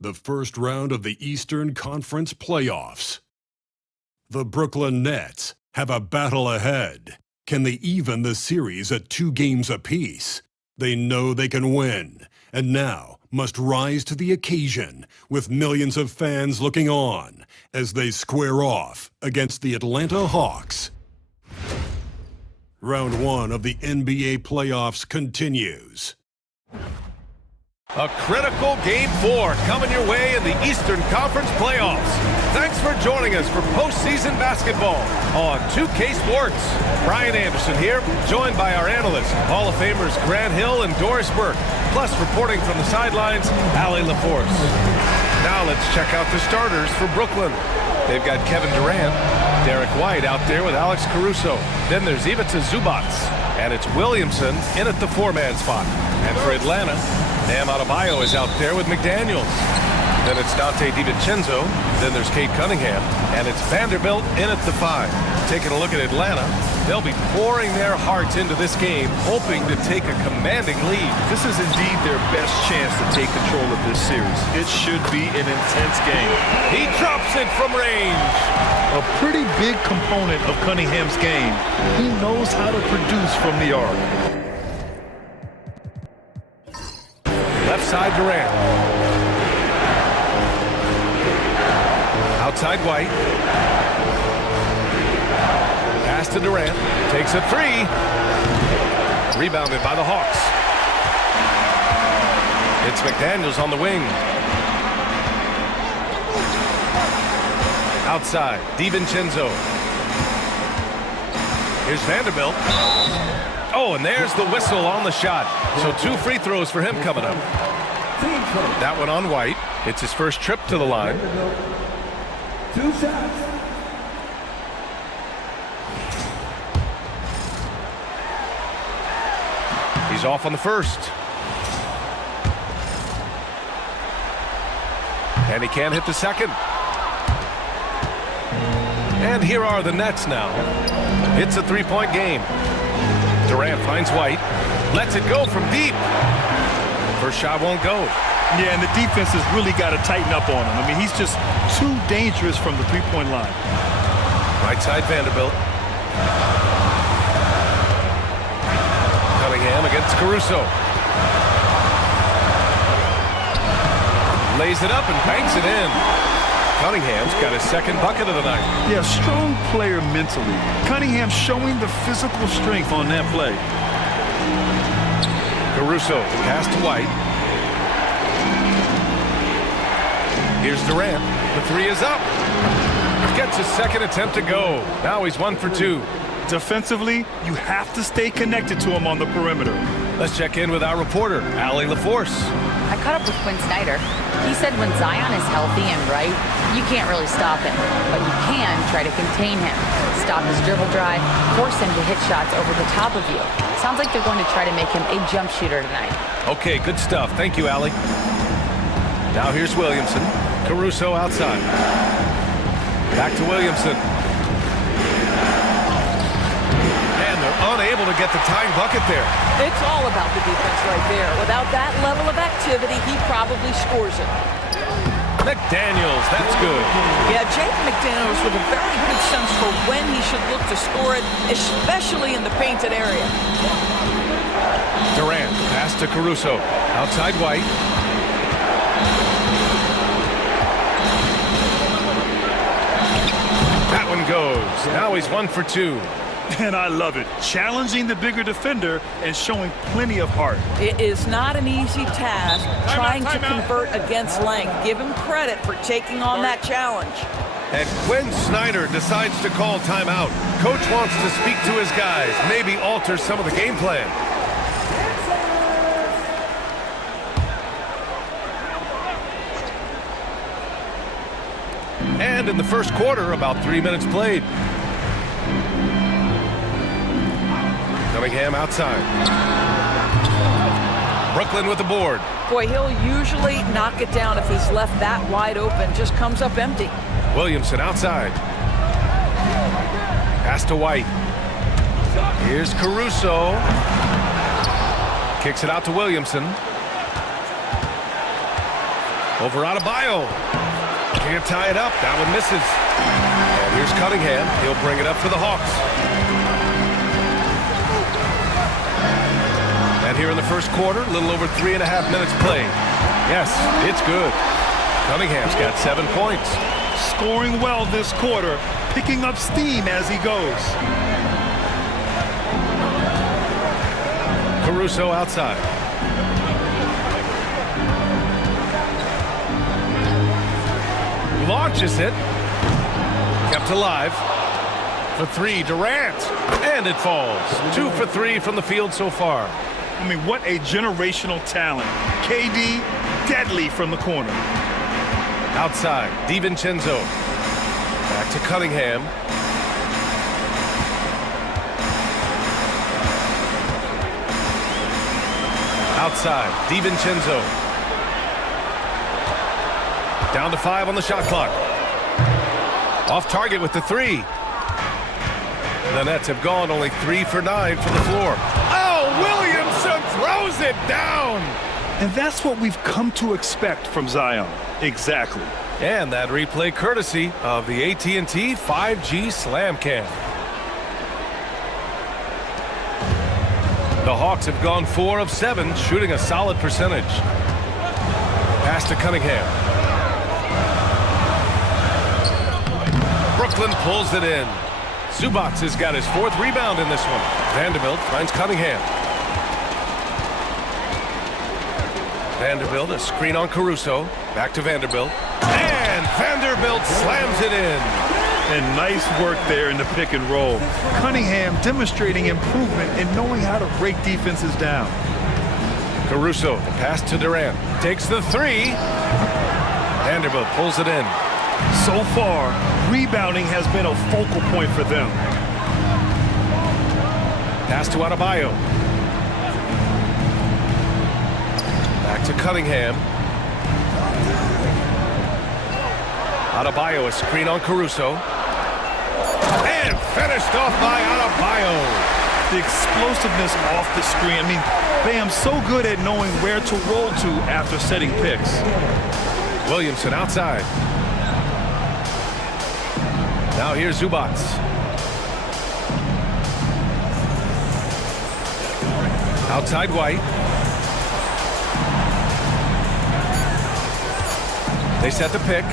the first round of the Eastern Conference Playoffs. The Brooklyn Nets have a battle ahead. Can they even the series at 2 games apiece? They know they can win, and now must rise to the occasion with millions of fans looking on as they square off against the Atlanta Hawks. Round 1 of the NBA Playoffs continues. A critical Game 4 coming your way in the Eastern Conference Playoffs. Thanks for joining us for postseason basketball on 2K Sports. Brian Anderson here, joined by our analysts, Hall of Famers Grant Hill and Doris Burke, plus reporting from the sidelines, Allie LaForce. Now let's check out the starters for Brooklyn. They've got Kevin Durant, Derek White out there with Alex Caruso. Then there's Ivica Zubac, and it's Williamson in at the 4-man spot. And for Atlanta, Bam Adebayo is out there with McDaniels. Then it's Dante DiVincenzo. Then there's Cade Cunningham. And it's Vanderbilt in at the 5. Taking a look at Atlanta, they'll be pouring their hearts into this game, hoping to take a commanding lead. This is indeed their best chance to take control of this series. It should be an intense game. He drops it from range. A pretty big component of Cunningham's game. He knows how to produce from the arc. Left side Durant. Outside White. Pass to Durant. Takes a 3. Rebounded by the Hawks. It's McDaniels on the wing. Outside, DiVincenzo. Here's Vanderbilt. Oh, and there's the whistle on the shot. So 2 free throws for him coming up. That one on White. It's his first trip to the line. 2 shots. He's off on the first. And he can't hit the second. And here are the Nets now. It's a 3-point game. Durant finds White. Lets it go from deep. First shot won't go. Yeah, and the defense has really got to tighten up on him. I mean, he's just too dangerous from the 3-point line. Right side Vanderbilt. Cunningham against Caruso. Lays it up and banks it in. Cunningham's got his second bucket of the night. Yeah, strong player mentally. Cunningham showing the physical strength on that play. Caruso, pass to White. Here's Durant. The 3 is up. Gets his second attempt to go. Now he's 1 for 2. Defensively, you have to stay connected to him on the perimeter. Let's check in with our reporter, Allie LaForce. I caught up with Quinn Snyder. He said when Zion is healthy and right, you can't really stop him, but you can try to contain him. Stop his dribble drive, force him to hit shots over the top of you. Sounds like they're going to try to make him a jump shooter tonight. Okay, good stuff. Thank you, Allie. Now here's Williamson. Caruso outside. Back to Williamson. And they're unable to get the tying bucket there. It's all about the defense right there. Without that level of activity, he probably scores it. McDaniels, that's good. Yeah, Jake McDaniels with a very good sense for when he should look to score it, especially in the painted area. Durant, pass to Caruso. Outside White. That one goes. Now he's 1 for 2. And I love it. Challenging the bigger defender and showing plenty of heart. It is not an easy task trying to convert against length. Give him credit for taking on that challenge. And Quinn Snyder decides to call timeout. Coach wants to speak to his guys, maybe alter some of the game plan. And in the first quarter, about 3 minutes played. Cunningham outside. Brooklyn with the board. Boy, he'll usually knock it down if he's left that wide open. Just comes up empty. Williamson outside. Pass to White. Here's Caruso. Kicks it out to Williamson. Over Adebayo. Can't tie it up. That one misses. And here's Cunningham. He'll bring it up for the Hawks. And here in the first quarter, a little over 3.5 minutes played. Yes, it's good. Cunningham's got 7 points. Scoring well this quarter, picking up steam as he goes. Caruso outside. Launches it. Kept alive. For three, Durant. And it falls. 2 for 3 from the field so far. I mean, what a generational talent. KD, deadly from the corner. Outside, DiVincenzo. Back to Cunningham. Outside, DiVincenzo. Down to 5 on the shot clock. Off target with the 3. The Nets have gone only 3 for 9 from the floor. Oh, Williamson throws it down. And that's what we've come to expect from Zion. Exactly. And that replay courtesy of the AT&T 5G Slam Cam. The Hawks have gone 4 of 7, shooting a solid percentage. Pass to Cunningham. Brooklyn pulls it in. Zubac has got his 4th rebound in this one. Vanderbilt finds Cunningham. Vanderbilt, a screen on Caruso. Back to Vanderbilt. And Vanderbilt slams it in. And nice work there in the pick and roll. Cunningham demonstrating improvement in knowing how to break defenses down. Caruso, the pass to Durant. Takes the 3. Vanderbilt pulls it in. So far, rebounding has been a focal point for them. Pass to Adebayo. Back to Cunningham. Adebayo, a screen on Caruso. And finished off by Adebayo. The explosiveness off the screen. I mean, Bam's so good at knowing where to roll to after setting picks. Williamson outside. Now here's Zubac. Outside White. They set the pick.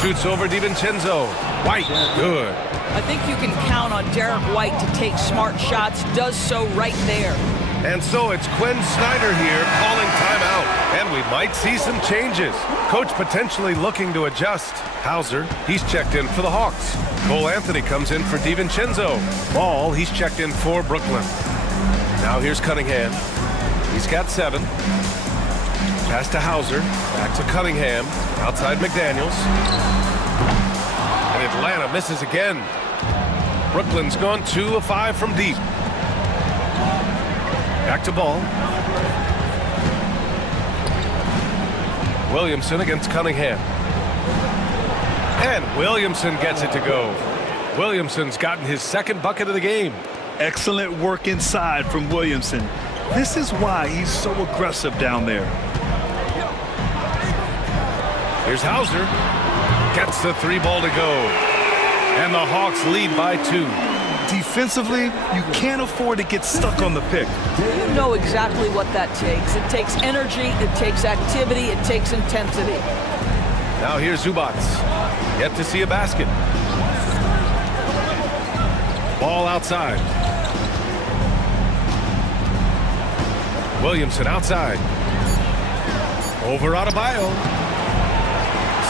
Shoots over DiVincenzo. White, good. I think you can count on Derek White to take smart shots. Does so right there. And so it's Quinn Snyder here calling timeout. And we might see some changes. Coach potentially looking to adjust. Hauser, he's checked in for the Hawks. Cole Anthony comes in for DiVincenzo. Ball, he's checked in for Brooklyn. Now here's Cunningham. He's got 7. Pass to Hauser. Back to Cunningham. Outside McDaniels. And Atlanta misses again. Brooklyn's gone 2 of 5 from deep. Back to Ball. Williamson against Cunningham. And Williamson gets it to go. Williamson's gotten his 2nd bucket of the game. Excellent work inside from Williamson. This is why he's so aggressive down there. Here's Hauser. Gets the 3 ball to go. And the Hawks lead by 2. Defensively, you can't afford to get stuck on the pick. You know exactly what that takes. It takes energy, it takes activity, it takes intensity. Now here's Zubac. Yet to see a basket. Ball outside. Williamson outside. Over Adebayo.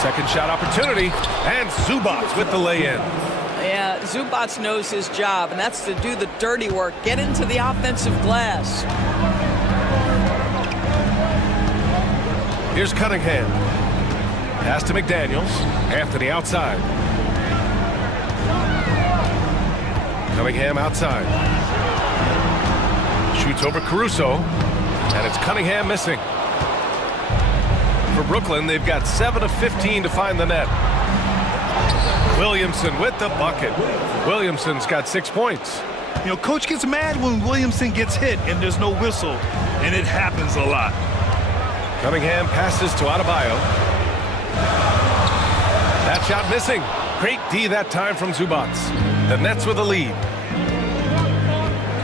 Second shot opportunity. And Zubac with the lay-in. Yeah, Zubac knows his job, and that's to do the dirty work. Get into the offensive glass. Here's Cunningham. Pass to McDaniels. Anthony outside. Cunningham outside. Shoots over Caruso. And it's Cunningham missing. For Brooklyn, they've got 7 of 15 to find the net. Williamson with the bucket. Williamson's got 6 points. You know, coach gets mad when Williamson gets hit and there's no whistle, and it happens a lot. Cunningham passes to Adebayo. That shot missing. Great D that time from Zubats. The Nets with a lead.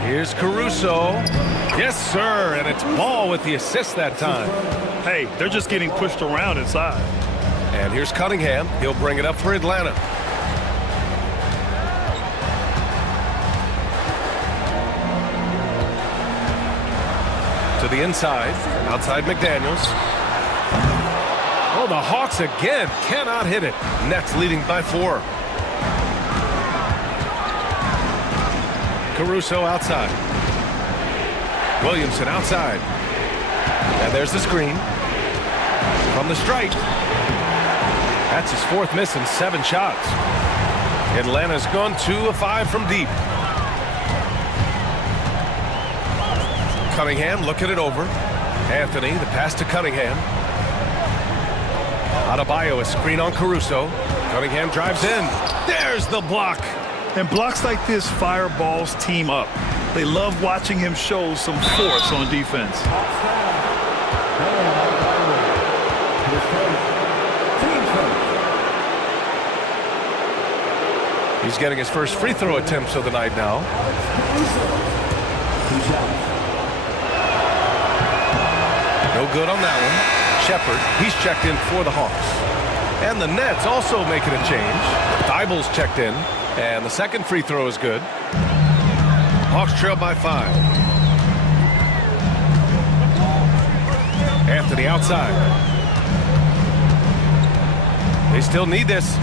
Here's Caruso. Yes, sir, and it's Ball with the assist that time. Hey, they're just getting pushed around inside. And here's Cunningham. He'll bring it up for Atlanta. To the inside. Outside McDaniels. Oh, the Hawks again cannot hit it. Nets leading by 4. Caruso outside. Williamson outside. And there's the screen. From the stripe. That's his 4th miss in 7 shots. Atlanta's gone 2 of 5 from deep. Cunningham looking it over. Anthony, the pass to Cunningham. Adebayo, a screen on Caruso. Cunningham drives in. There's the block. And blocks like this fire Ball's team up. They love watching him show some force on defense. He's getting his first free throw attempts of the night now. No good on that one. Shepard, he's checked in for the Hawks. And the Nets also making a change. Thibault's checked in. And the second free throw is good. Hawks trail by 5. Anthony outside. They still need this.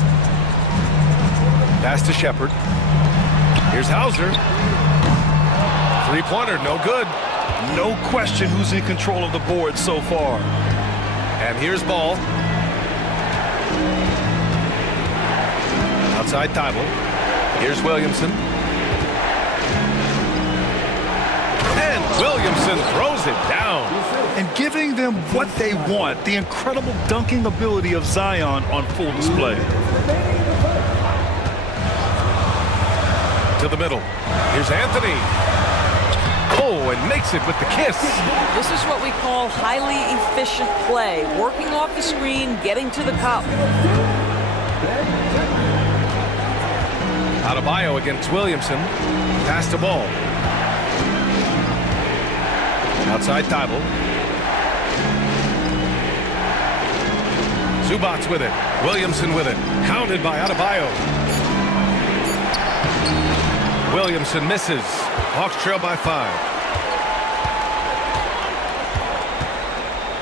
Pass to Shepard. Here's Hauser. Three-pointer, no good. No question who's in control of the board so far. And here's Ball. Outside Thibault. Here's Williamson. And Williamson throws it down. And giving them what they want, the incredible dunking ability of Zion on full display. To the middle. Here's Anthony. Oh, and makes it with the kiss. This is what we call highly efficient play. Working off the screen, getting to the cup. Adebayo against Williamson. Pass to Ball. Outside Thibault. Zubats with it. Williamson with it. Hounded by Adebayo. Williamson misses. Hawks trail by 5.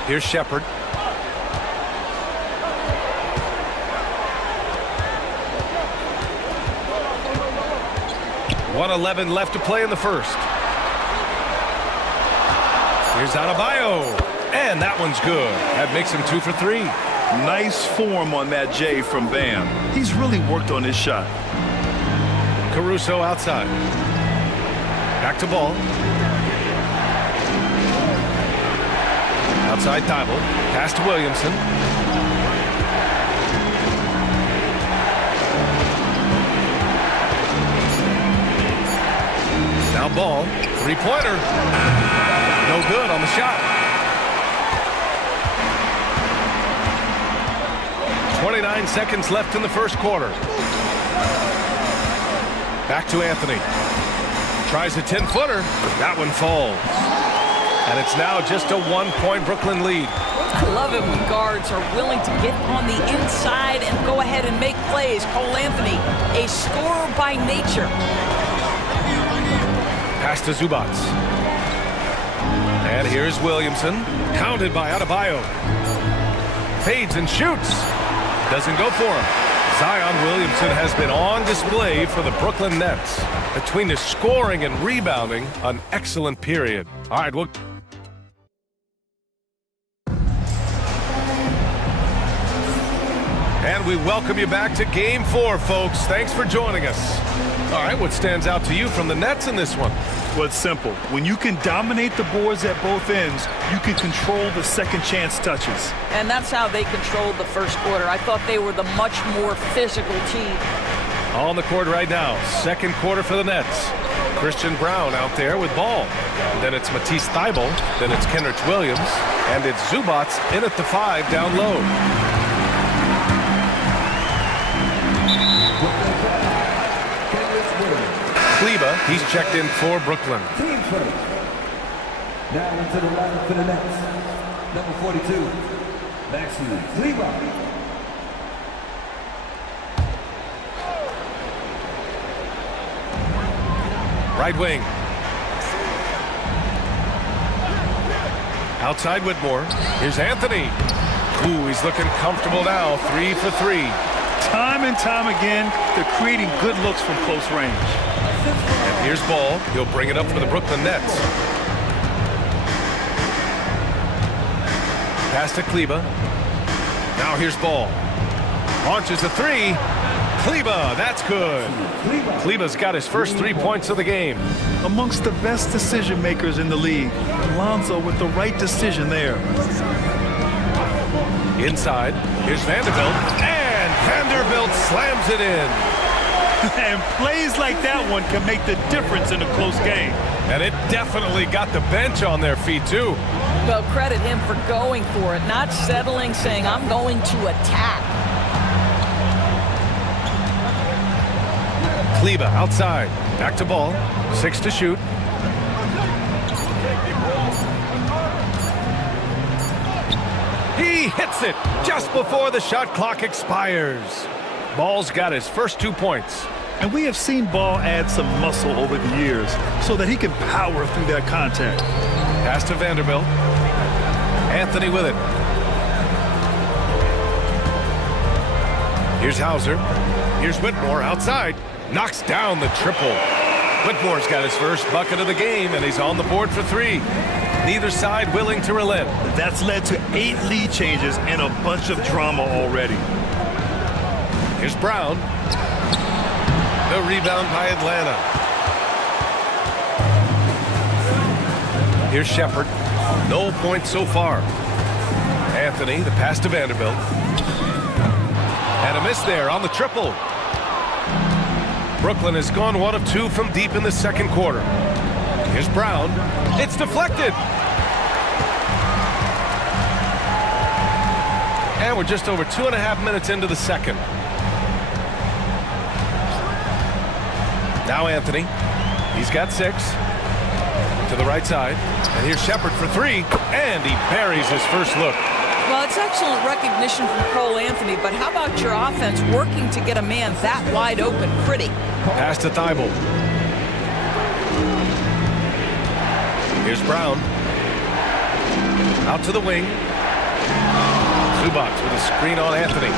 Here's Shepard. .111 left to play in the first. Here's Adebayo. And that one's good. That makes him 2 for 3. Nice form on that J from Bam. He's really worked on his shot. Caruso outside. Back to Ball. Outside Thibault. Pass to Williamson. Now Ball. Three-pointer. No good on the shot. 29 seconds left in the first quarter. Back to Anthony. Tries a 10-footer. That one falls. And it's now just a 1-point Brooklyn lead. I love it when guards are willing to get on the inside and go ahead and make plays. Cole Anthony, a scorer by nature. Pass to Zubats. And here's Williamson. Hounded by Adebayo. Fades and shoots. Doesn't go for him. Zion Williamson has been on display for the Brooklyn Nets. Between the scoring and rebounding, an excellent period. All right, well. And we welcome you back to Game 4, folks. Thanks for joining us. All right, what stands out to you from the Nets in this one? Well, it's simple. When you can dominate the boards at both ends, you can control the second chance touches. And that's how they controlled the first quarter. I thought they were the much more physical team. On the court right now, second quarter for the Nets. Christian Brown out there with Ball. Then it's Matisse Thybulle. Then it's Kenrich Williams. And it's Zubats in at the 5 down low. Kleba, he's checked in for Brooklyn. Team first. Now into the lineup for the Nets. Number 42, Maxime Kleba. Right wing. Outside Whitmore. Here's Anthony. Ooh, he's looking comfortable now. 3 for 3. Time and time again, they're creating good looks from close range. And here's Ball. He'll bring it up for the Brooklyn Nets. Pass to Kleba. Now here's Ball. Launches a 3. Kleba, that's good. Kleba's got his first 3 points of the game. Amongst the best decision makers in the league, Alonzo with the right decision there. Inside, here's Vanderbilt, and Vanderbilt slams it in. And plays like that one can make the difference in a close game. And it definitely got the bench on their feet, too. Well, credit him for going for it, not settling, saying, I'm going to attack. Kleba outside. Back to Ball. 6 to shoot. He hits it just before the shot clock expires. Ball's got his first 2 points. And we have seen Ball add some muscle over the years so that he can power through that contact. Pass to Vanderbilt. Anthony with it. Here's Hauser. Here's Whitmore outside. Knocks down the triple. Whitmore's got his first bucket of the game, and he's on the board for 3. Neither side willing to relent. That's led to 8 lead changes and a bunch of drama already. Here's Brown. The rebound by Atlanta. Here's Shepard. No points so far. Anthony, the pass to Vanderbilt. And a miss there on the triple. Brooklyn has gone 1 of 2 from deep in the second quarter. Here's Brown. It's deflected. And we're just over 2.5 minutes into the second. Now Anthony. He's got 6. To the right side. And here's Shepard for 3. And he buries his first look. Well, it's excellent recognition from Cole Anthony, but how about your offense working to get a man that wide open? Pretty. Pass to Thibault. Here's Brown. Out to the wing. Zubac with a screen on Anthony.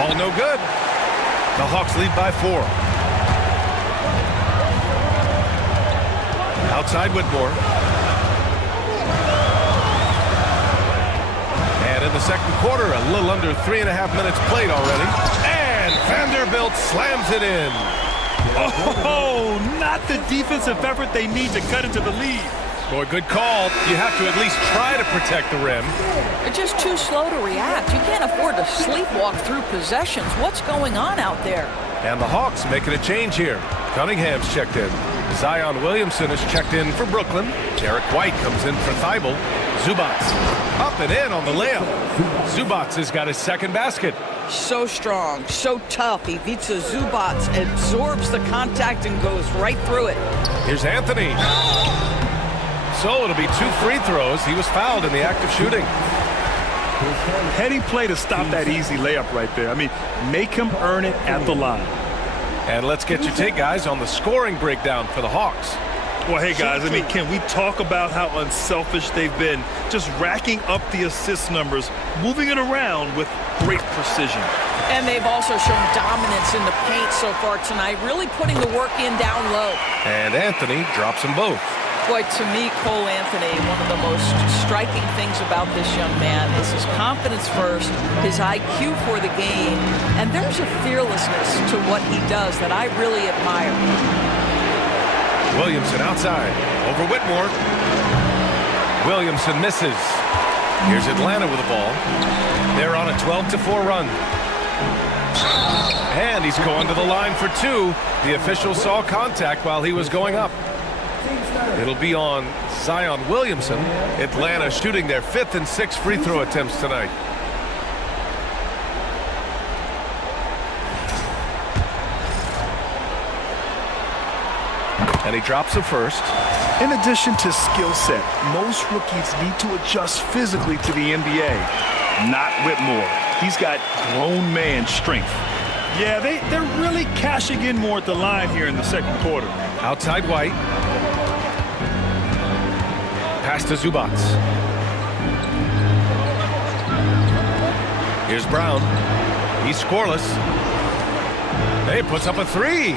Ball no good. The Hawks lead by 4. Outside Whitmore. And in the second quarter, a little under 3.5 minutes played already. And Vanderbilt slams it in. Oh, not the defensive effort they need to cut into the lead. Boy, good call. You have to at least try to protect the rim. They're just too slow to react. You can't afford to sleepwalk through possessions. What's going on out there? And the Hawks making a change here. Cunningham's checked in. Zion Williamson is checked in for Brooklyn. Derek White comes in for Thibault. Zubac up and in on the layup. Zubac has got his second basket. So strong, so tough. Ivica Zubac absorbs the contact and goes right through it. Here's Anthony. So it'll be 2 free throws. He was fouled in the act of shooting. Heady play to stop that easy layup right there. I mean, make him earn it at the line. And let's get your take, guys, on the scoring breakdown for the Hawks. Well, hey, guys, I mean, can we talk about how unselfish they've been? Just racking up the assist numbers, moving it around with great precision. And they've also shown dominance in the paint so far tonight, really putting the work in down low. And Anthony drops them both. Boy, to me, Cole Anthony, one of the most striking things about this young man is his confidence first, his IQ for the game, and there's a fearlessness to what he does that I really admire. Williamson outside, over Whitmore. Williamson misses. Here's Atlanta with the ball. They're on a 12-4 run. And he's going to the line for 2. The official saw contact while he was going up. It'll be on Zion Williamson. Atlanta shooting their 5th and 6th free throw attempts tonight. And he drops it first. In addition to skill set, most rookies need to adjust physically to the NBA. Not Whitmore. He's got grown man strength. Yeah, they're really cashing in more at the line here in the second quarter. Outside White. Pass to Zubats. Here's Brown. He's scoreless. He puts up a three.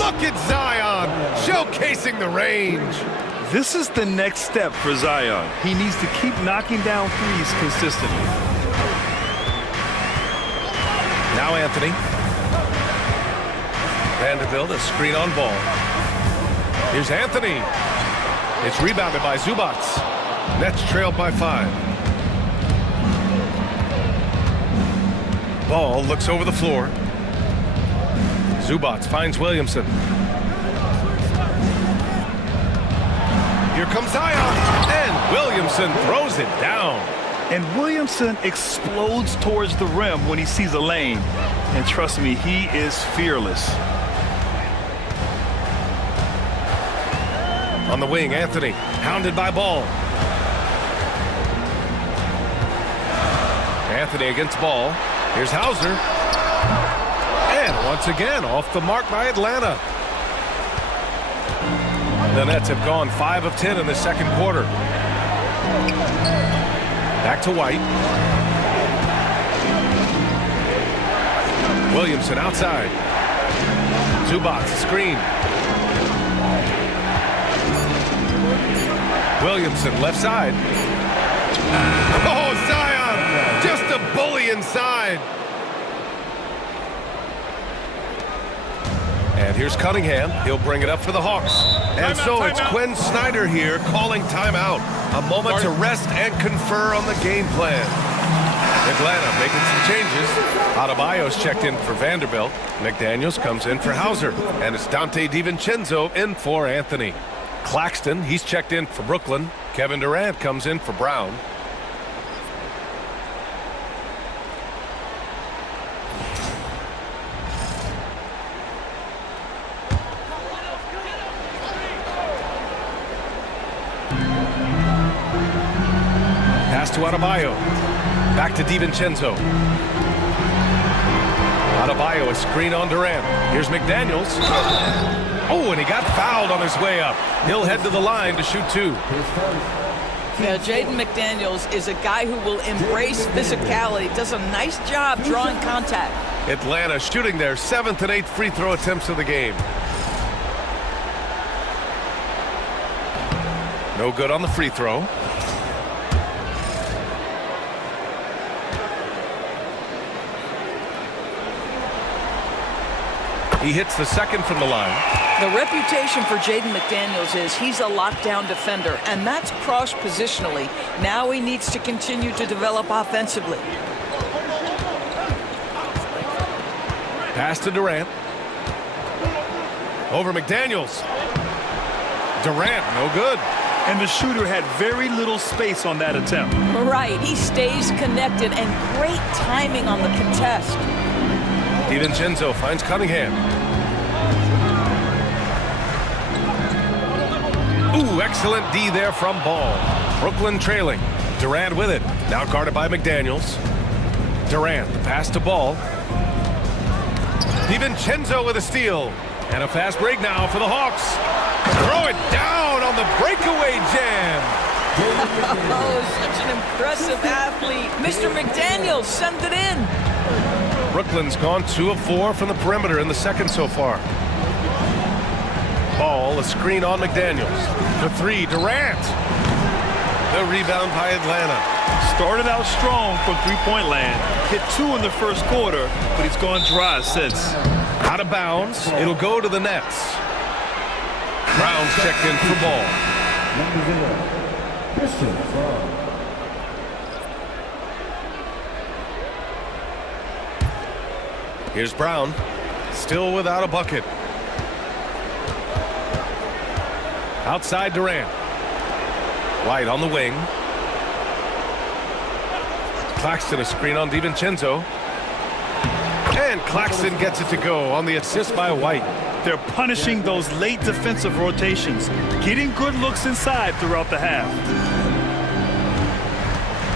Look at Zion, showcasing the range. This is the next step for Zion. He needs to keep knocking down threes consistently. Now Anthony. Vanderbilt, a screen on ball. Here's Anthony. It's rebounded by Zubats. Nets trailed by 5. Ball looks over the floor. Zubats finds Williamson. Here comes Zion, and Williamson throws it down. And Williamson explodes towards the rim when he sees a lane. And trust me, he is fearless. On the wing, Anthony, hounded by Ball. Anthony against Ball. Here's Hauser. And once again, off the mark by Atlanta. The Nets have gone 5 of 10 in the second quarter. Back to White. Williamson outside. Zubats screen. Williamson left side. Oh, Zion! Just a bully inside. And here's Cunningham. He'll bring it up for the Hawks. And so it's Quinn Snyder here calling timeout. A moment to rest and confer on the game plan. Atlanta making some changes. Adebayo's checked in for Vanderbilt. McDaniels comes in for Hauser. And it's Dante DiVincenzo in for Anthony. Claxton, he's checked in for Brooklyn. Kevin Durant comes in for Brown. Pass to Adebayo. Back to DiVincenzo. Adebayo, a screen on Durant. Here's McDaniels. Oh, and he got fouled on his way up. He'll head to the line to shoot 2. Yeah, Jaden McDaniels is a guy who will embrace physicality. Does a nice job drawing contact. Atlanta shooting their 7th and 8th free throw attempts of the game. No good on the free throw. He hits the second from the line. The reputation for Jaden McDaniels is he's a lockdown defender, and that's cross-positionally. Now he needs to continue to develop offensively. Pass to Durant. Over McDaniels. Durant, no good. And the shooter had very little space on that attempt. Right, he stays connected, and great timing on the contest. DiVincenzo finds Cunningham. Ooh, excellent D there from Ball. Brooklyn trailing. Durant with it. Now guarded by McDaniels. Durant, the pass to Ball. DiVincenzo with a steal. And a fast break now for the Hawks. Throw it down on the breakaway jam. Oh, such an impressive athlete. Mr. McDaniels, send it in. Brooklyn's gone 2 of 4 from the perimeter in the second so far. Ball, a screen on McDaniels. The 3, Durant. The rebound by Atlanta. Started out strong from three-point land. Hit 2 in the first quarter, but he's gone dry since. Out of bounds. It'll go to the Nets. Brown's checked in for Ball. Here's Brown. Still without a bucket. Outside Durant. White on the wing. Claxton a screen on DiVincenzo. And Claxton gets it to go on the assist by White. They're punishing those late defensive rotations, getting good looks inside throughout the half.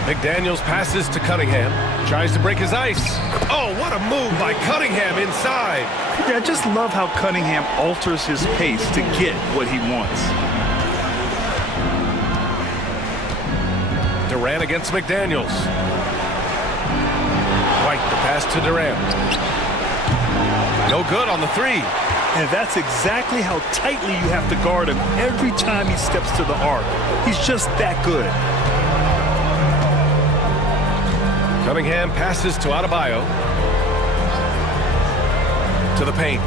McDaniels passes to Cunningham. Tries to break his ice. Oh, what a move by Cunningham inside. Yeah, I just love how Cunningham alters his pace to get what he wants. Durant against McDaniels. White, the pass to Durant. No good on the three. And that's exactly how tightly you have to guard him every time he steps to the arc. He's just that good. Cunningham passes to Adebayo. To the paint.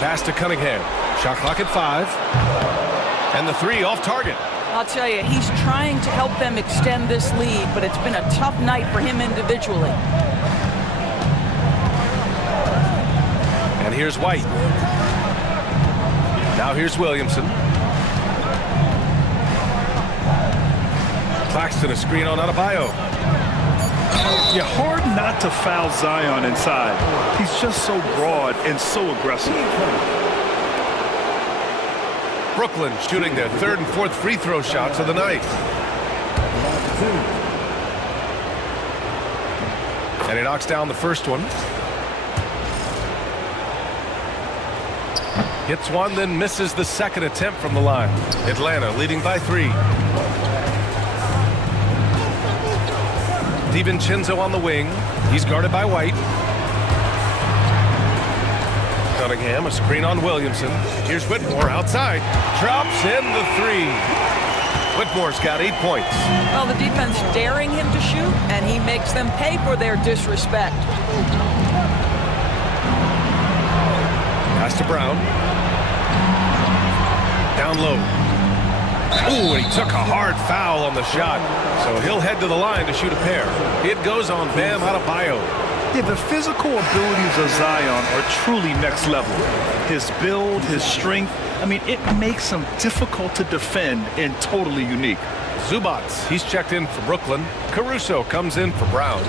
Pass to Cunningham. Shot clock at 5. And the three off target. I'll tell you, he's trying to help them extend this lead, but it's been a tough night for him individually. And here's White. Now here's Williamson. Claxton a screen on Adebayo. Yeah, hard not to foul Zion inside. He's just so broad and so aggressive. Brooklyn shooting their third and fourth free throw shots of the night. And he knocks down the first one. Hits one, then misses the second attempt from the line. Atlanta leading by 3. DiVincenzo on the wing. He's guarded by White. Cunningham, a screen on Williamson. Here's Whitmore outside. Drops in the 3. Whitmore's got 8 points. Well, the defense daring him to shoot, and he makes them pay for their disrespect. Pass to Brown. Down low. Ooh, and he took a hard foul on the shot. So he'll head to the line to shoot a pair. It goes on Bam Adebayo. Yeah, the physical abilities of Zion are truly next level. His build, his strength, I mean, it makes him difficult to defend and totally unique. Zubac, he's checked in for Brooklyn. Caruso comes in for Brown.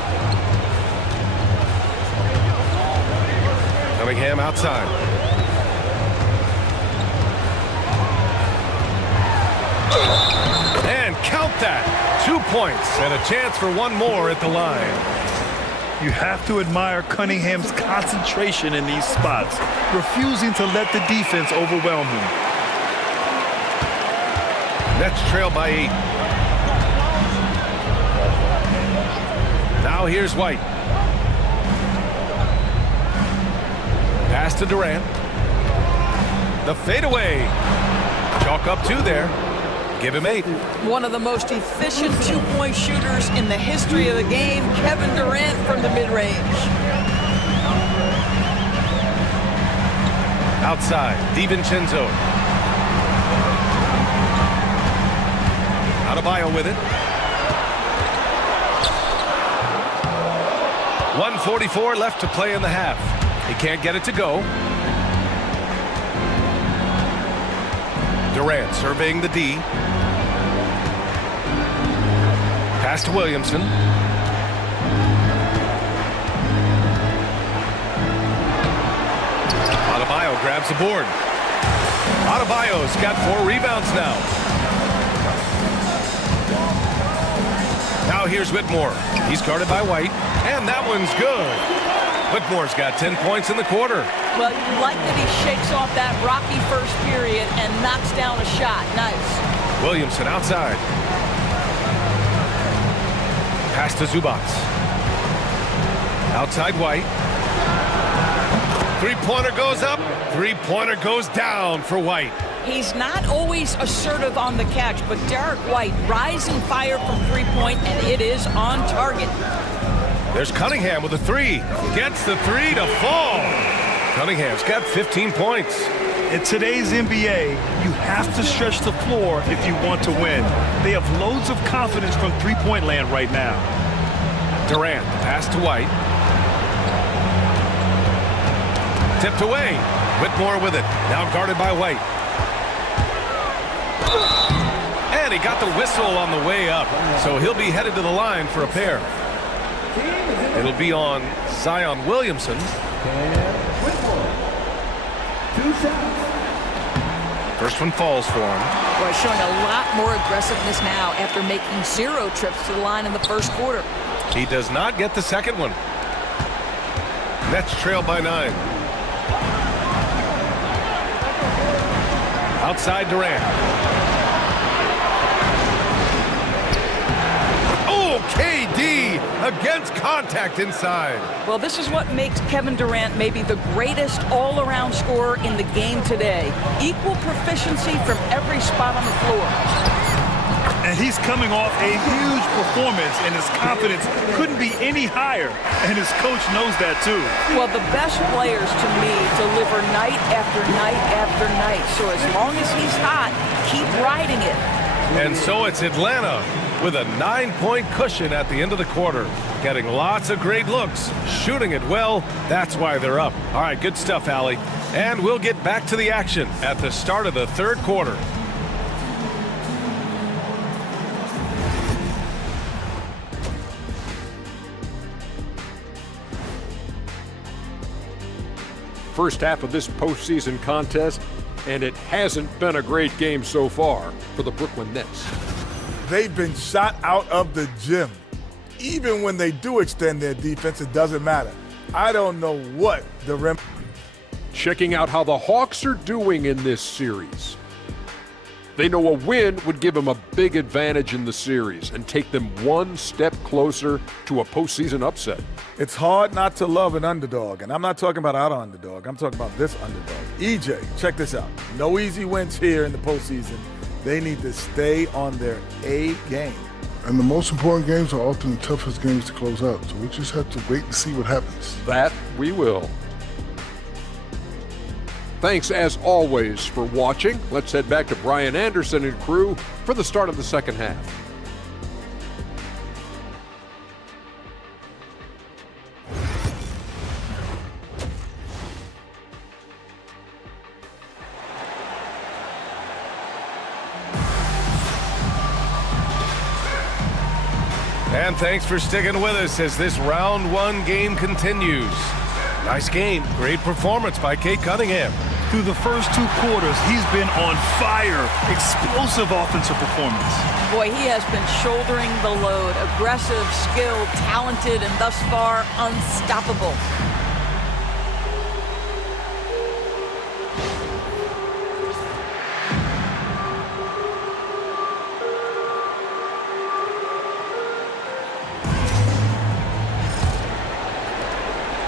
Cunningham outside. And count that. 2 points and a chance for one more at the line. You have to admire Cunningham's concentration in these spots, refusing to let the defense overwhelm him. Nets trail by 8. Now here's White. Pass to Durant. The fadeaway. Chalk up 2 there. Give him 8. One of the most efficient two-point shooters in the history of the game, Kevin Durant from the mid-range. Outside, DiVincenzo. Adebayo with it. 1:44 left to play in the half. He can't get it to go. Durant surveying the D. Pass to Williamson. Adebayo grabs the board. Adebayo's got 4 rebounds now. Now here's Whitmore. He's guarded by White, and that one's good. Whitmore's got 10 points in the quarter. Well, you like that he shakes off that rocky first period and knocks down a shot. Nice. Williamson outside. Pass to Zubac. Outside White. Three-pointer goes up. Three-pointer goes down for White. He's not always assertive on the catch, but Derek White rising fire from three-point, and it is on target. There's Cunningham with a 3. Gets the 3 to fall. Cunningham's got 15 points. In today's NBA, you have to stretch the floor if you want to win. They have loads of confidence from three-point land right now. Durant, pass to White. Tipped away. Whitmore with it. Now guarded by White. And he got the whistle on the way up. So he'll be headed to the line for a pair. It'll be on Zion Williamson. 2 shots. First one falls for him. Boy, showing a lot more aggressiveness now after making 0 trips to the line in the first quarter. He does not get the second one. Nets trail by 9. Outside Durant. Oh, KD against contact inside. Well, this is what makes Kevin Durant maybe the greatest all-around scorer in the game today. Equal proficiency from every spot on the floor. And he's coming off a huge performance, and his confidence couldn't be any higher. And his coach knows that, too. Well, the best players, to me, deliver night after night after night. So as long as he's hot, keep riding it. And so it's Atlanta with a 9-point cushion at the end of the quarter. Getting lots of great looks, shooting it well. That's why they're up. All right, good stuff, Allie. And we'll get back to the action at the start of the third quarter. First half of this postseason contest, and it hasn't been a great game so far for the Brooklyn Nets. They've been shot out of the gym. Even when they do extend their defense, it doesn't matter. I don't know what the rim. Checking out how the Hawks are doing in this series. They know a win would give them a big advantage in the series and take them one step closer to a postseason upset. It's hard not to love an underdog, and I'm not talking about our underdog. I'm talking about this underdog. EJ, check this out. No easy wins here in the postseason. They need to stay on their A game. And the most important games are often the toughest games to close out, so we just have to wait and see what happens. That we will. Thanks, as always, for watching. Let's head back to Brian Anderson and crew for the start of the second half. And thanks for sticking with us as this round one game continues. Nice game. Great performance by Cade Cunningham. Through the first 2 quarters, he's been on fire. Explosive offensive performance. Boy, he has been shouldering the load. Aggressive, skilled, talented, and thus far unstoppable.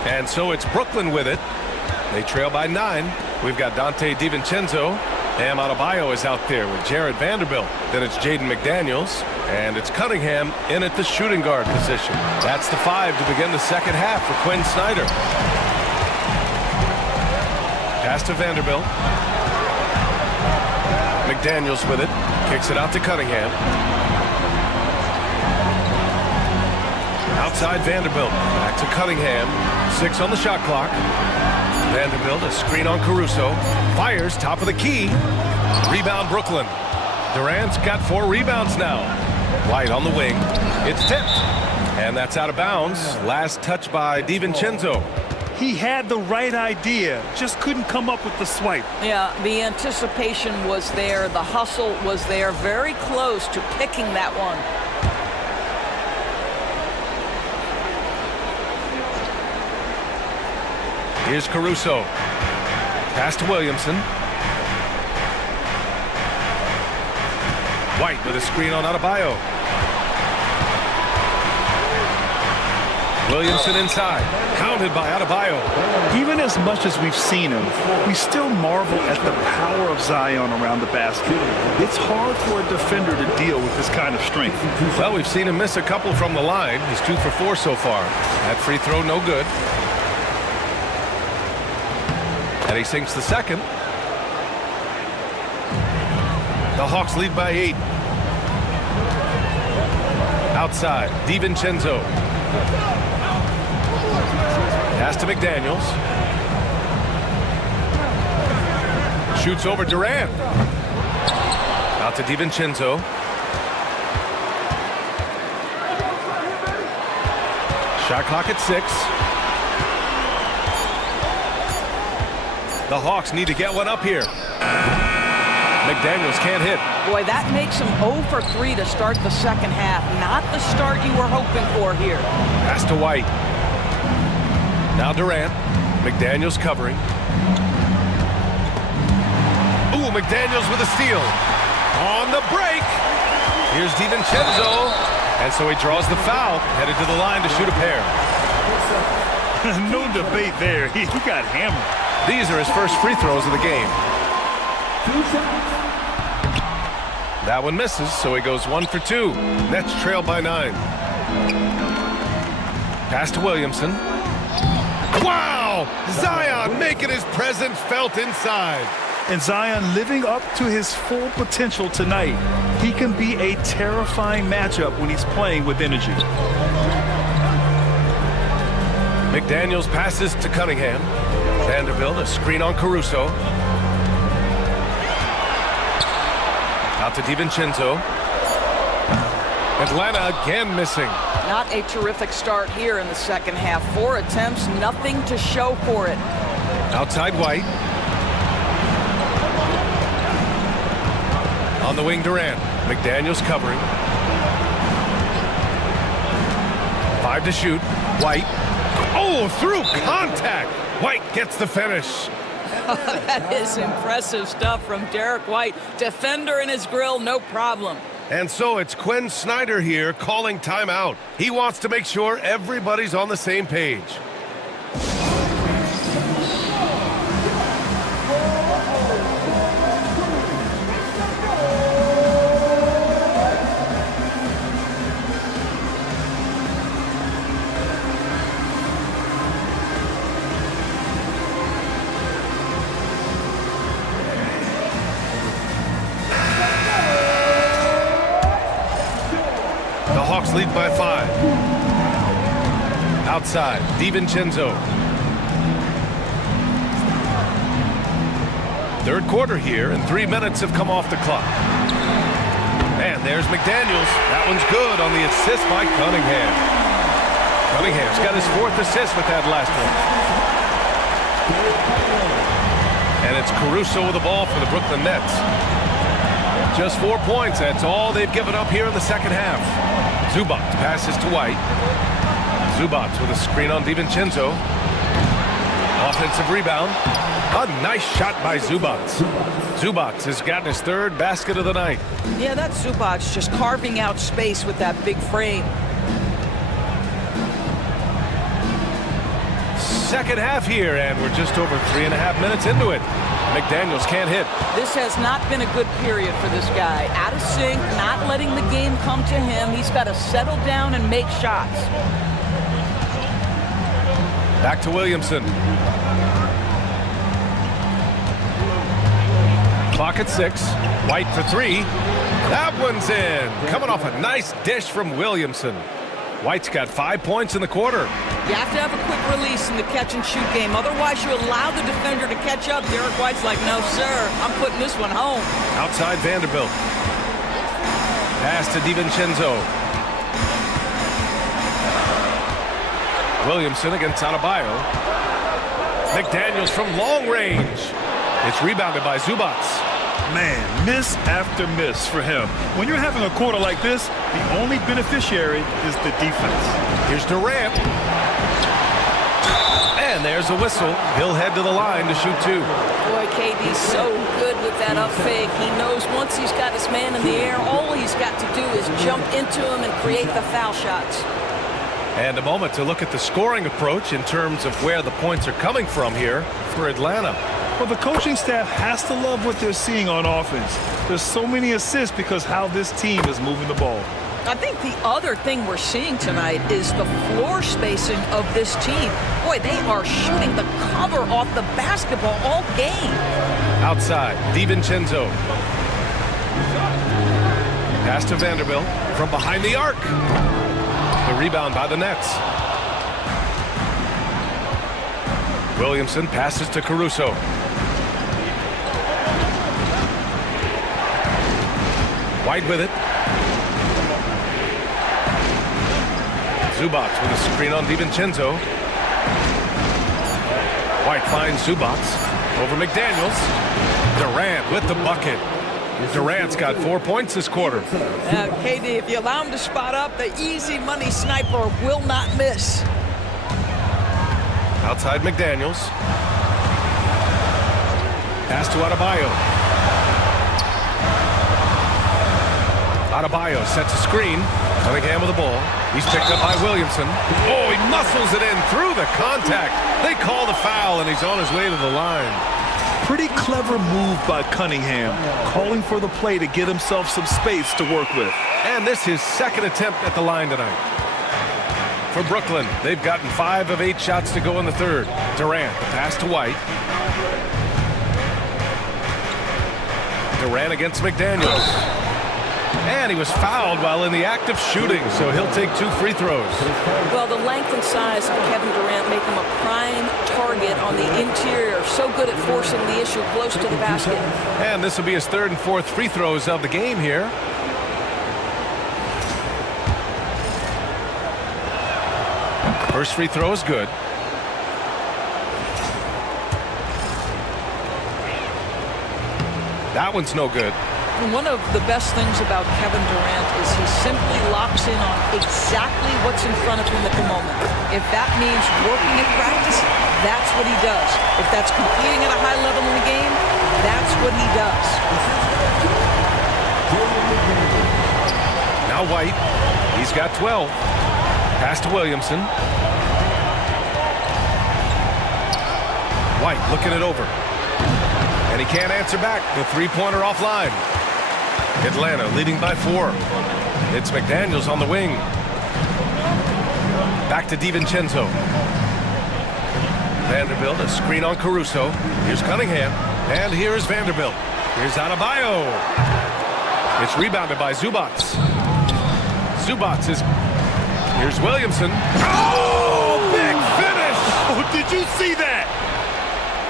And so it's Brooklyn with it. They trail by 9. We've got Dante DiVincenzo. Bam Adebayo is out there with Jared Vanderbilt. Then it's Jaden McDaniels. And it's Cunningham in at the shooting guard position. That's the 5 to begin the second half for Quinn Snyder. Pass to Vanderbilt. McDaniels with it. Kicks it out to Cunningham. Outside Vanderbilt. Back to Cunningham. 6 on the shot clock. Vanderbilt, a screen on Caruso. Fires, top of the key. Rebound Brooklyn. Durant's got 4 rebounds now. White on the wing. It's tipped. And that's out of bounds. Last touch by DiVincenzo. He had the right idea, just couldn't come up with the swipe. Yeah, the anticipation was there. The hustle was there. Very close to picking that one. Here's Caruso. Pass to Williamson. White with a screen on Adebayo. Williamson inside. Counted by Adebayo. Even as much as we've seen him, we still marvel at the power of Zion around the basket. It's hard for a defender to deal with this kind of strength. Well, we've seen him miss a couple from the line. He's 2 for 4 so far. That free throw, no good. And he sinks the second. The Hawks lead by 8. Outside, DiVincenzo. Pass to McDaniels. Shoots over Durant. Out to DiVincenzo. Shot clock at 6. The Hawks need to get one up here. McDaniels can't hit. Boy, that makes him 0 for 3 to start the second half. Not the start you were hoping for here. Pass to White. Now Durant. McDaniels covering. Ooh, McDaniels with a steal. On the break. Here's DiVincenzo. And so he draws the foul, headed to the line to shoot a pair. No debate there. He got hammered. These are his first free throws of the game. 2 seconds. That one misses, so he goes 1 for 2. Nets trail by 9. Pass to Williamson. Wow! Zion making his presence felt inside. And Zion living up to his full potential tonight. He can be a terrifying matchup when he's playing with energy. McDaniels passes to Cunningham. Vanderbilt, a screen on Caruso. Out to DiVincenzo. Atlanta again missing. Not a terrific start here in the second half. 4 attempts, nothing to show for it. Outside White. On the wing, Durant. McDaniels covering. 5 to shoot. White. Oh, through contact. White gets the finish. That is impressive stuff from Derek White. Defender in his grill, no problem. And so it's Quinn Snyder here calling timeout. He wants to make sure everybody's on the same page. Lead by 5. Outside, DiVincenzo. Third quarter here, and 3 minutes have come off the clock. And there's McDaniels. That one's good on the assist by Cunningham. Cunningham's got his 4th assist with that last one. And it's Caruso with the ball for the Brooklyn Nets. Just 4 points. That's all they've given up here in the second half. Zubac passes to White. Zubac with a screen on DiVincenzo. Offensive rebound. A nice shot by Zubac. Zubac has gotten his 3rd basket of the night. Yeah, that's Zubac just carving out space with that big frame. Second half here, and we're just over 3.5 minutes into it. McDaniels can't hit. This has not been a good period for this guy. Out of sync, not letting the game come to him. He's got to settle down and make shots. Back to Williamson. Clock at 6. White for 3. That one's in. Coming off a nice dish from Williamson. White's got 5 points in the quarter. You have to have a quick release in the catch-and-shoot game. Otherwise, you allow the defender to catch up. Derek White's like, no, sir. I'm putting this one home. Outside Vanderbilt. Pass to DiVincenzo. Williamson against Adebayo. McDaniels from long range. It's rebounded by Zubac. Man, miss after miss for him. When you're having a quarter like this, the only beneficiary is the defense. Here's Durant. And there's a whistle. He'll head to the line to shoot 2. Boy, KD's so good with that up fake. He knows once he's got his man in the air, all he's got to do is jump into him and create the foul shots. And a moment to look at the scoring approach in terms of where the points are coming from here for Atlanta. Well, the coaching staff has to love what they're seeing on offense. There's so many assists because how this team is moving the ball. I think the other thing we're seeing tonight is the floor spacing of this team. Boy, they are shooting the cover off the basketball all game. Outside, DiVincenzo. Pass to Vanderbilt from behind the arc. The rebound by the Nets. Williamson passes to Caruso. White with it. Zubac with a screen on DiVincenzo. White finds Zubac. Over McDaniels. Durant with the bucket. Durant's got 4 points this quarter. KD, if you allow him to spot up, the easy money sniper will not miss. Outside McDaniels. Pass to Adebayo. Adebayo sets a screen. Cunningham with the ball. He's picked up by Williamson. Oh, he muscles it in through the contact. They call the foul, and he's on his way to the line. Pretty clever move by Cunningham, calling for the play to get himself some space to work with. And this is his second attempt at the line tonight. For Brooklyn, they've gotten 5 of 8 shots to go in the third. Durant, pass to White. Durant against McDaniels. And he was fouled while in the act of shooting, so he'll take 2 free throws. Well, the length and size of Kevin Durant make him a prime target on the interior. So good at forcing the issue close to the basket. And this will be his 3rd and 4th free throws of the game here. First free throw is good. That one's no good. One of the best things about Kevin Durant is he simply locks in on exactly what's in front of him at the moment. If that means working at practice, that's what he does. If that's competing at a high level in the game, that's what he does. Now White, he's got 12. Pass to Williamson. White looking it over. And he can't answer back. The three-pointer offline. Atlanta leading by 4. It's McDaniels on the wing. Back to DiVincenzo. Vanderbilt, a screen on Caruso. Here's Cunningham. And here's Vanderbilt. Here's Adebayo. It's rebounded by Zubats. Zubats is... Here's Williamson. Oh, big finish! Oh, did you see that?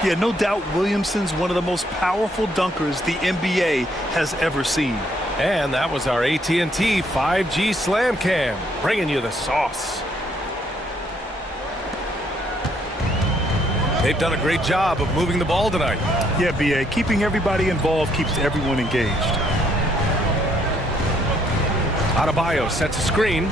Yeah, no doubt Williamson's one of the most powerful dunkers the NBA has ever seen. And that was our AT&T 5G Slam Cam, bringing you the sauce. They've done a great job of moving the ball tonight. Yeah, BA, keeping everybody involved keeps everyone engaged. Adebayo sets a screen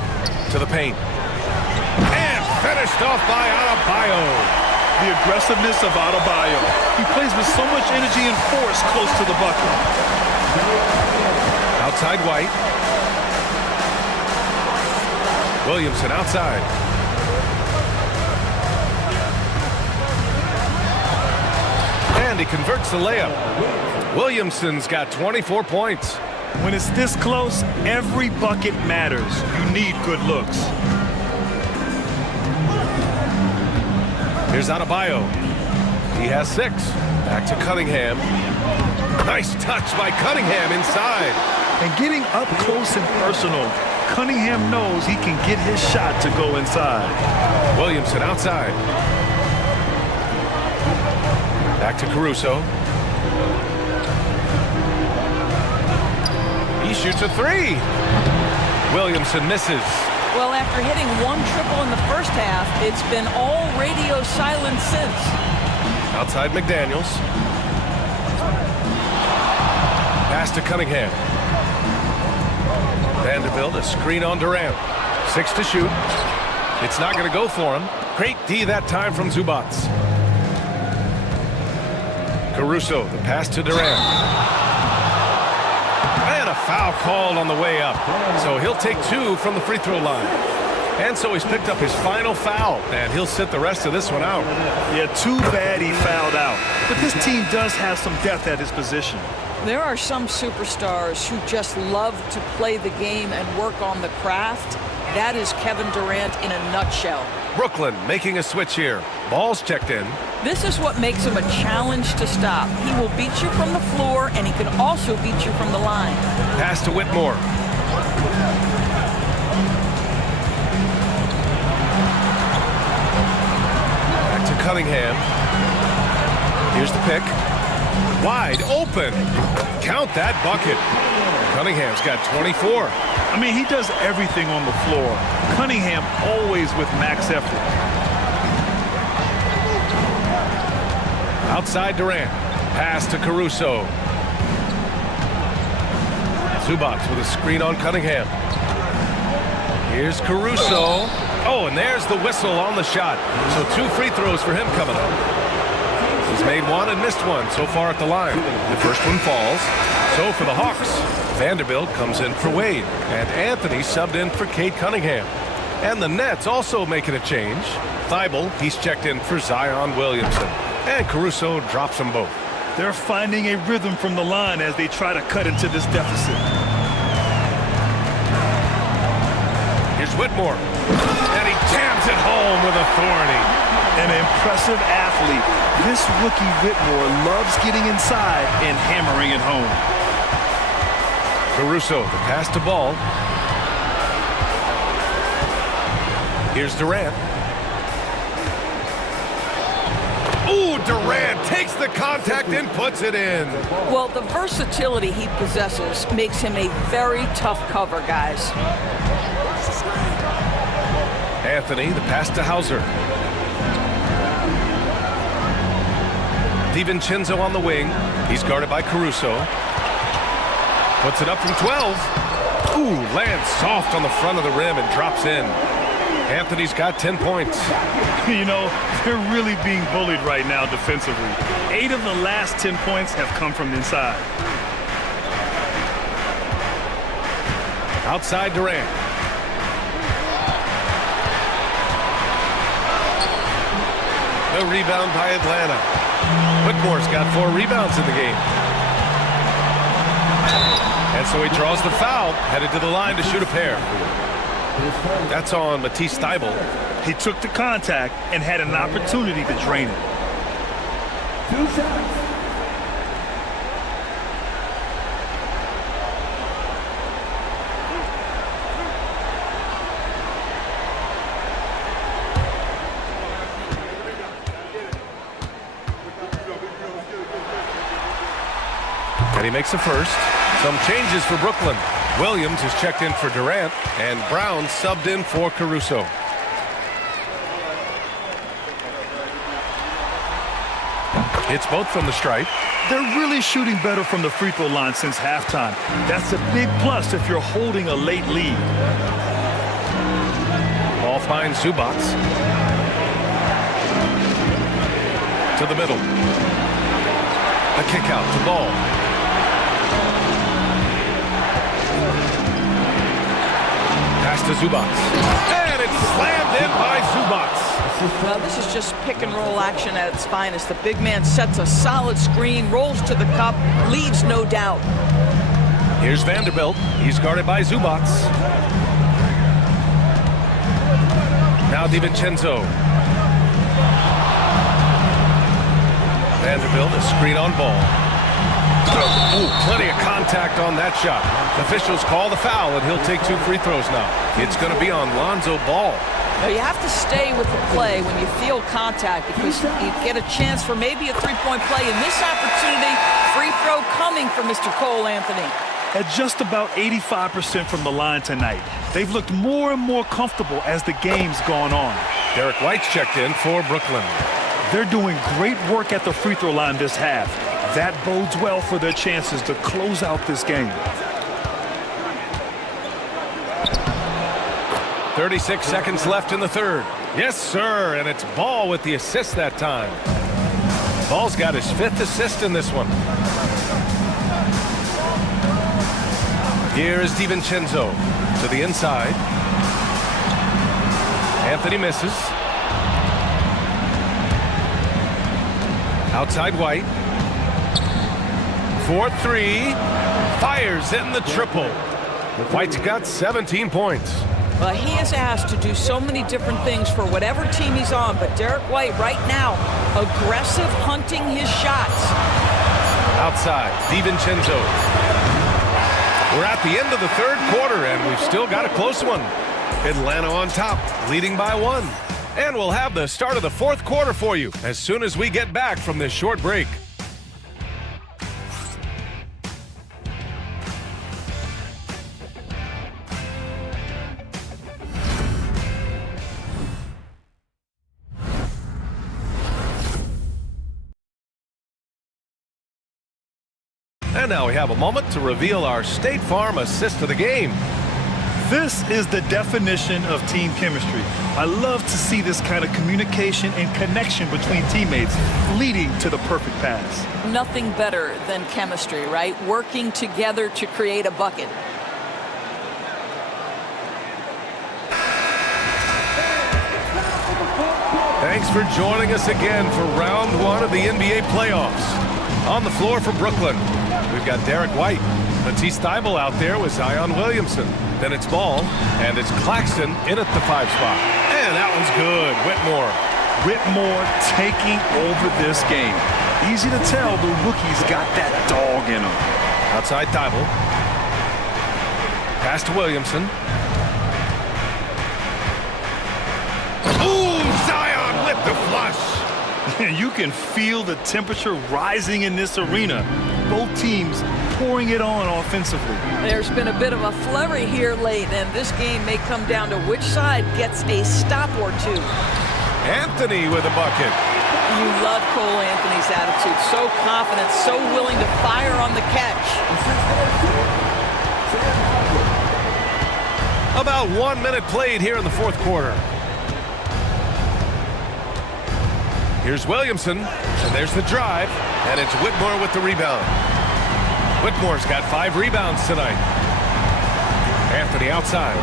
to the paint. And finished off by Adebayo. The aggressiveness of Adebayo. He plays with so much energy and force close to the bucket. Outside White. Williamson outside. And he converts the layup. Williamson's got 24 points. When it's this close, every bucket matters. You need good looks. Here's Adebayo. He has 6. Back to Cunningham. Nice touch by Cunningham inside. And getting up close and personal, Cunningham knows he can get his shot to go inside. Williamson outside. Back to Caruso. He shoots a 3. Williamson misses. Well, after hitting 1 triple in the first half, it's been all radio silence since. Outside McDaniels. Pass to Cunningham. Vanderbilt, a screen on Durant. 6 to shoot. It's not going to go for him. Great D that time from Zubats. Caruso, the pass to Durant. And a foul called on the way up. So he'll take 2 from the free throw line. And so he's picked up his final foul, and he'll sit the rest of this one out. Yeah, too bad he fouled out. But this team does have some depth at his position. There are some superstars who just love to play the game and work on the craft. That is Kevin Durant in a nutshell. Brooklyn making a switch here. Ball's checked in. This is what makes him a challenge to stop. He will beat you from the floor, and he can also beat you from the line. Pass to Whitmore. Back to Cunningham. Here's the pick. Wide open. Count that bucket. Cunningham's got 24. I mean, he does everything on the floor. Cunningham always with max effort. Outside Durant. Pass to Caruso. Zubac with a screen on Cunningham. Here's Caruso. Oh, and there's the whistle on the shot. So 2 free throws for him coming up. He's made one and missed one so far at the line. The first one falls. So for the Hawks, Vanderbilt comes in for Wade. And Anthony subbed in for Cade Cunningham. And the Nets also making a change. Thibault, he's checked in for Zion Williamson. And Caruso drops them both. They're finding a rhythm from the line as they try to cut into this deficit. Here's Whitmore. And he jams it home with authority. An impressive athlete. This rookie Whitmore loves getting inside and hammering it home. Caruso, the pass to Ball. Here's Durant. Ooh, Durant takes the contact and puts it in. Well, the versatility he possesses makes him a very tough cover, guys. Anthony, the pass to Hauser. DiVincenzo on the wing. He's guarded by Caruso. Puts it up from 12. Ooh, lands soft on the front of the rim and drops in. Anthony's got 10 points. You know, they're really being bullied right now defensively. 8 of the last 10 points have come from inside. Outside Durant. The rebound by Atlanta. Whitmore's got 4 rebounds in the game. And so he draws the foul, headed to the line to shoot a pair. That's on Matisse Thibault. He took the contact and had an opportunity to drain it. 2 shots. And he makes the first. Some changes for Brooklyn. Williams is checked in for Durant, and Brown subbed in for Caruso. Hits both from the stripe. They're really shooting better from the free throw line since halftime. That's a big plus if you're holding a late lead. Ball finds Zubac. To the middle. A kick out to Ball. Pass to Zubac. And it's slammed in by Zubac. Well, this is just pick and roll action at its finest. The big man sets a solid screen, rolls to the cup, leaves no doubt. Here's Vanderbilt. He's guarded by Zubac. Now DiVincenzo. Vanderbilt, a screen on Ball. Ooh, plenty of contact on that shot. Officials call the foul, and he'll take 2 free throws now. It's going to be on Lonzo Ball. Now, you have to stay with the play when you feel contact because you get a chance for maybe a three-point play. In this opportunity, free throw coming for Mr. Cole Anthony. At just about 85% from the line tonight, they've looked more and more comfortable as the game's gone on. Derek White's checked in for Brooklyn. They're doing great work at the free throw line this half. That bodes well for their chances to close out this game. 36 seconds left in the third. Yes, sir, and it's Ball with the assist that time. Ball's got his 5th assist in this one. Here is DiVincenzo to the inside. Anthony misses. Outside White. 4-3. Fires in the triple. White's got 17 points. Well, he is asked to do so many different things for whatever team he's on, but Derek White right now, aggressive hunting his shots. Outside, DiVincenzo. We're at the end of the third quarter, and we've still got a close one. Atlanta on top, leading by 1. And we'll have the start of the fourth quarter for you as soon as we get back from this short break. And now we have a moment to reveal our State Farm assist of the game. This is the definition of team chemistry. I love to see this kind of communication and connection between teammates leading to the perfect pass. Nothing better than chemistry, right? Working together to create a bucket. Thanks for joining us again for round one of the NBA playoffs. On the floor for Brooklyn, we've got Derek White. Matisse Thybulle out there with Zion Williamson. Then it's Ball, and it's Claxton in at the 5 spot. And that one's good. Whitmore taking over this game. Easy to tell the rookie's got that dog in him. Outside Thybulle. Pass to Williamson. Ooh, Zion with the flush. You can feel the temperature rising in this arena. Both teams pouring it on offensively. There's been a bit of a flurry here late, and this game may come down to which side gets a stop or two. Anthony with a bucket. You love Cole Anthony's attitude. So confident, so willing to fire on the catch. About 1 minute played here in the fourth quarter. Here's Williamson, and there's the drive, and it's Whitmore with the rebound. Whitmore's got 5 rebounds tonight. Anthony outside.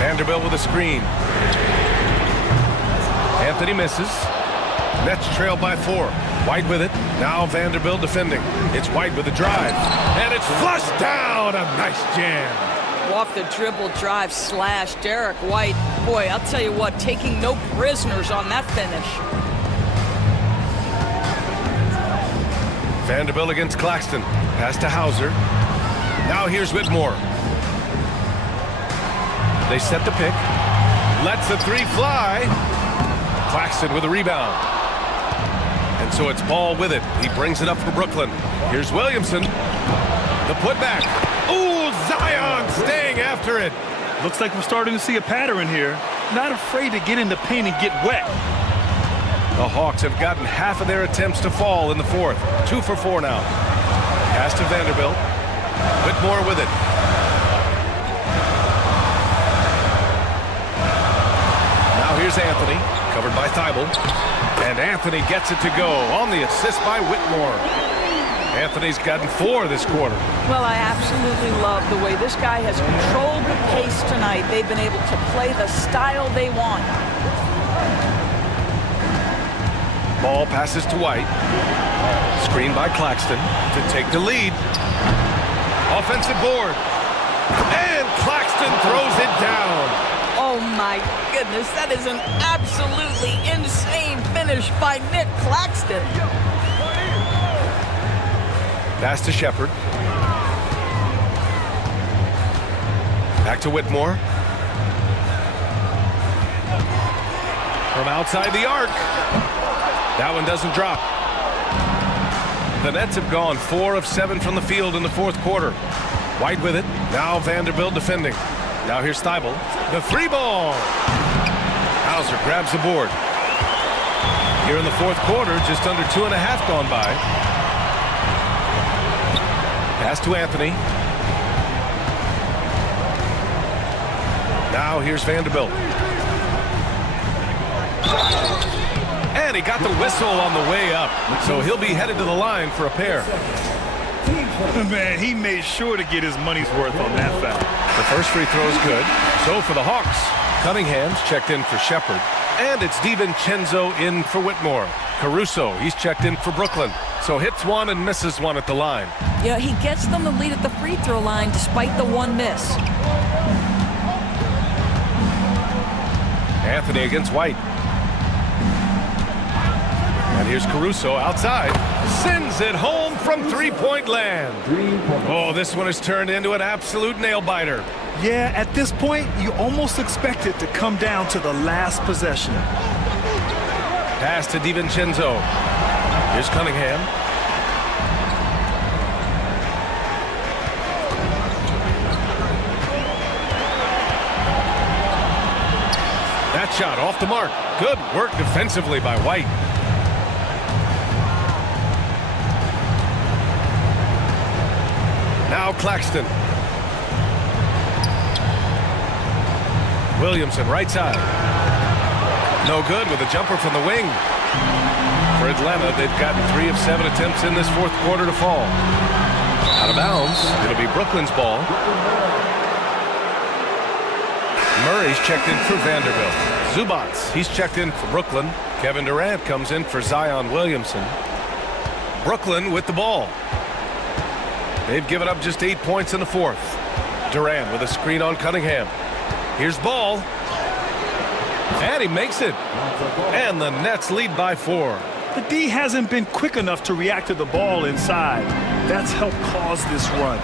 Vanderbilt with a screen. Anthony misses. Nets trail by 4. White with it. Now Vanderbilt defending. It's White with a drive. And it's flushed down. A nice jam. Off the dribble drive slash. Derek White. Boy, I'll tell you what, taking no prisoners on that finish. Vanderbilt against Claxton. Pass to Hauser. Now here's Whitmore. They set the pick. Lets the 3 fly. Claxton with a rebound. And so it's Ball with it. He brings it up for Brooklyn. Here's Williamson. The putback. Ooh, Zion staying after it. Looks like we're starting to see a pattern here. Not afraid to get in the paint and get wet. The Hawks have gotten half of their attempts to fall in the fourth. 2 for 4 now. Pass to Vanderbilt. Whitmore with it. Now here's Anthony, covered by Thybulle. And Anthony gets it to go on the assist by Whitmore. Anthony's gotten 4 this quarter. Well, I absolutely love the way this guy has controlled the pace tonight. They've been able to play the style they want. Ball passes to White. Screen by Claxton to take the lead. Offensive board. And Claxton throws it down. Oh my goodness, that is an absolutely insane finish by Nick Claxton. Pass to Shepard. Back to Whitmore. From outside the arc. That one doesn't drop. The Nets have gone 4 of 7 from the field in the fourth quarter. White with it. Now Vanderbilt defending. Now here's Thybulle. The 3-ball. Hauser grabs the board. Here in the fourth quarter, just under 2.5 gone by. Pass to Anthony. Now here's Vanderbilt. And he got the whistle on the way up, so he'll be headed to the line for a pair. Man, he made sure to get his money's worth on that foul. The first free throw is good. So for the Hawks, Cunningham's checked in for Shepard. And it's DiVincenzo in for Whitmore. Caruso, he's checked in for Brooklyn. So hits 1 and misses 1 at the line. Yeah, he gets them the lead at the free throw line despite the 1 miss. Anthony against White. And here's Caruso outside. Sends it home from three-point land. Oh, this one has turned into an absolute nail-biter. Yeah, at this point, you almost expect it to come down to the last possession. Pass to DiVincenzo. Here's Cunningham. That shot off the mark. Good work defensively by White. Claxton. Williamson, right side. No good with a jumper from the wing. For Atlanta, they've gotten 3 of 7 attempts in this fourth quarter to fall. Out of bounds. It'll be Brooklyn's ball. Murray's checked in for Vanderbilt. Zubats, he's checked in for Brooklyn. Kevin Durant comes in for Zion Williamson. Brooklyn with the ball. They've given up just 8 points in the fourth. Durant with a screen on Cunningham. Here's ball. And he makes it. And the Nets lead by 4. The D hasn't been quick enough to react to the ball inside. That's helped cause this run.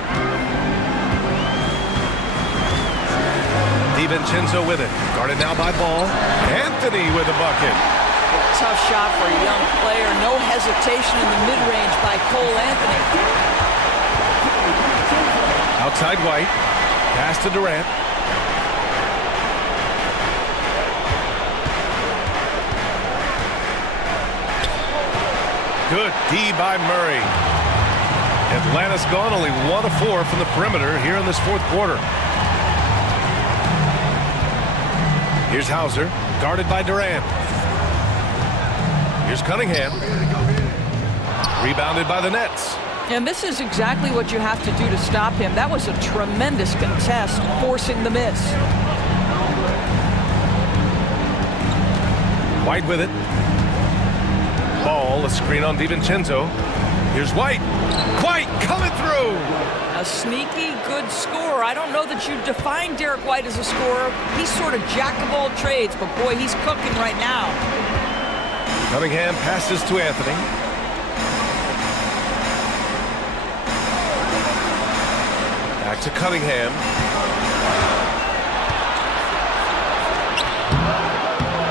DiVincenzo with it. Guarded now by Ball. Anthony with a bucket. Tough shot for a young player. No hesitation in the mid-range by Cole Anthony. Outside White. Pass to Durant. Good D by Murray. Atlanta's gone only 1 of 4 from the perimeter here in this fourth quarter. Here's Hauser, guarded by Durant. Here's Cunningham. Rebounded by the Nets. And this is exactly what you have to do to stop him. That was a tremendous contest, forcing the miss. White with it. Ball, a screen on DiVincenzo. Here's White. White coming through. A sneaky good scorer. I don't know that you define Derek White as a scorer. He's sort of jack of all trades, but boy, he's cooking right now. Cunningham passes to Anthony. Back to Cunningham.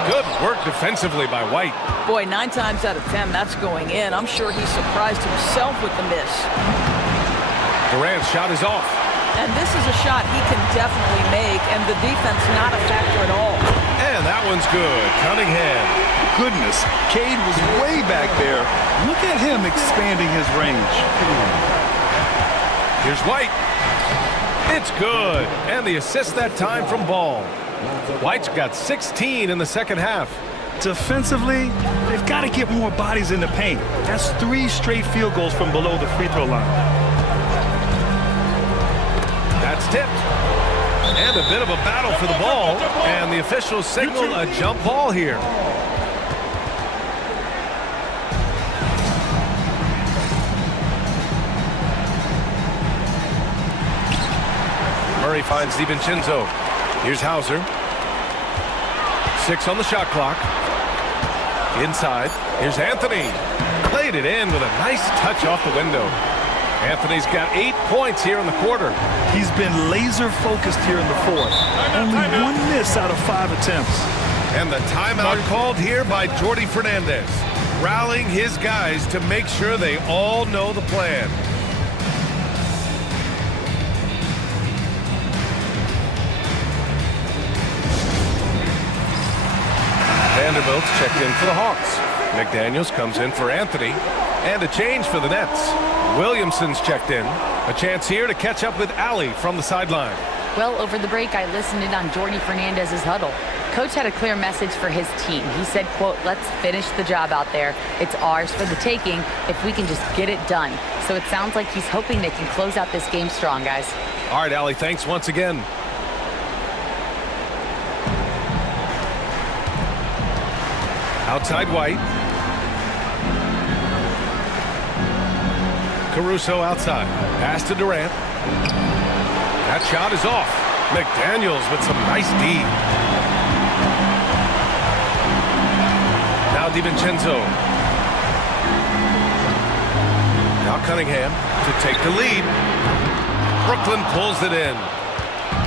Good work defensively by White. Boy, 9 times out of 10, that's going in. I'm sure he surprised himself with the miss. Durant's shot is off. And this is a shot he can definitely make, and the defense not a factor at all. And that one's good. Cunningham. Goodness, Cade was way back there. Look at him expanding his range. Here's White. It's good. And the assist that time from Ball. White's got 16 in the second half. Defensively, they've got to get more bodies in the paint. That's 3 straight field goals from below the free throw line. That's tipped. And a bit of a battle for the ball. And the officials signal a jump ball here. Murray finds DiVincenzo. Here's Hauser. 6 on the shot clock. Inside. Here's Anthony. Played it in with a nice touch off the window. Anthony's got 8 points here in the quarter. He's been laser focused here in the fourth. Only 1 miss out of 5 attempts. And the timeout called here by Jordi Fernandez, rallying his guys to make sure they all know the plan. Vanderbilt's checked in for the Hawks. McDaniels comes in for Anthony. And a change for the Nets. Williamson's checked in. A chance here to catch up with Allie from the sideline. Well, over the break, I listened in on Jordi Fernandez's huddle. Coach had a clear message for his team. He said, quote, "Let's finish the job out there. It's ours for the taking if we can just get it done." So it sounds like he's hoping they can close out this game strong, guys. All right, Allie, thanks once again. Outside White. Caruso outside. Pass to Durant. That shot is off. McDaniels with some nice D. Now DiVincenzo. Now Cunningham to take the lead. Brooklyn pulls it in.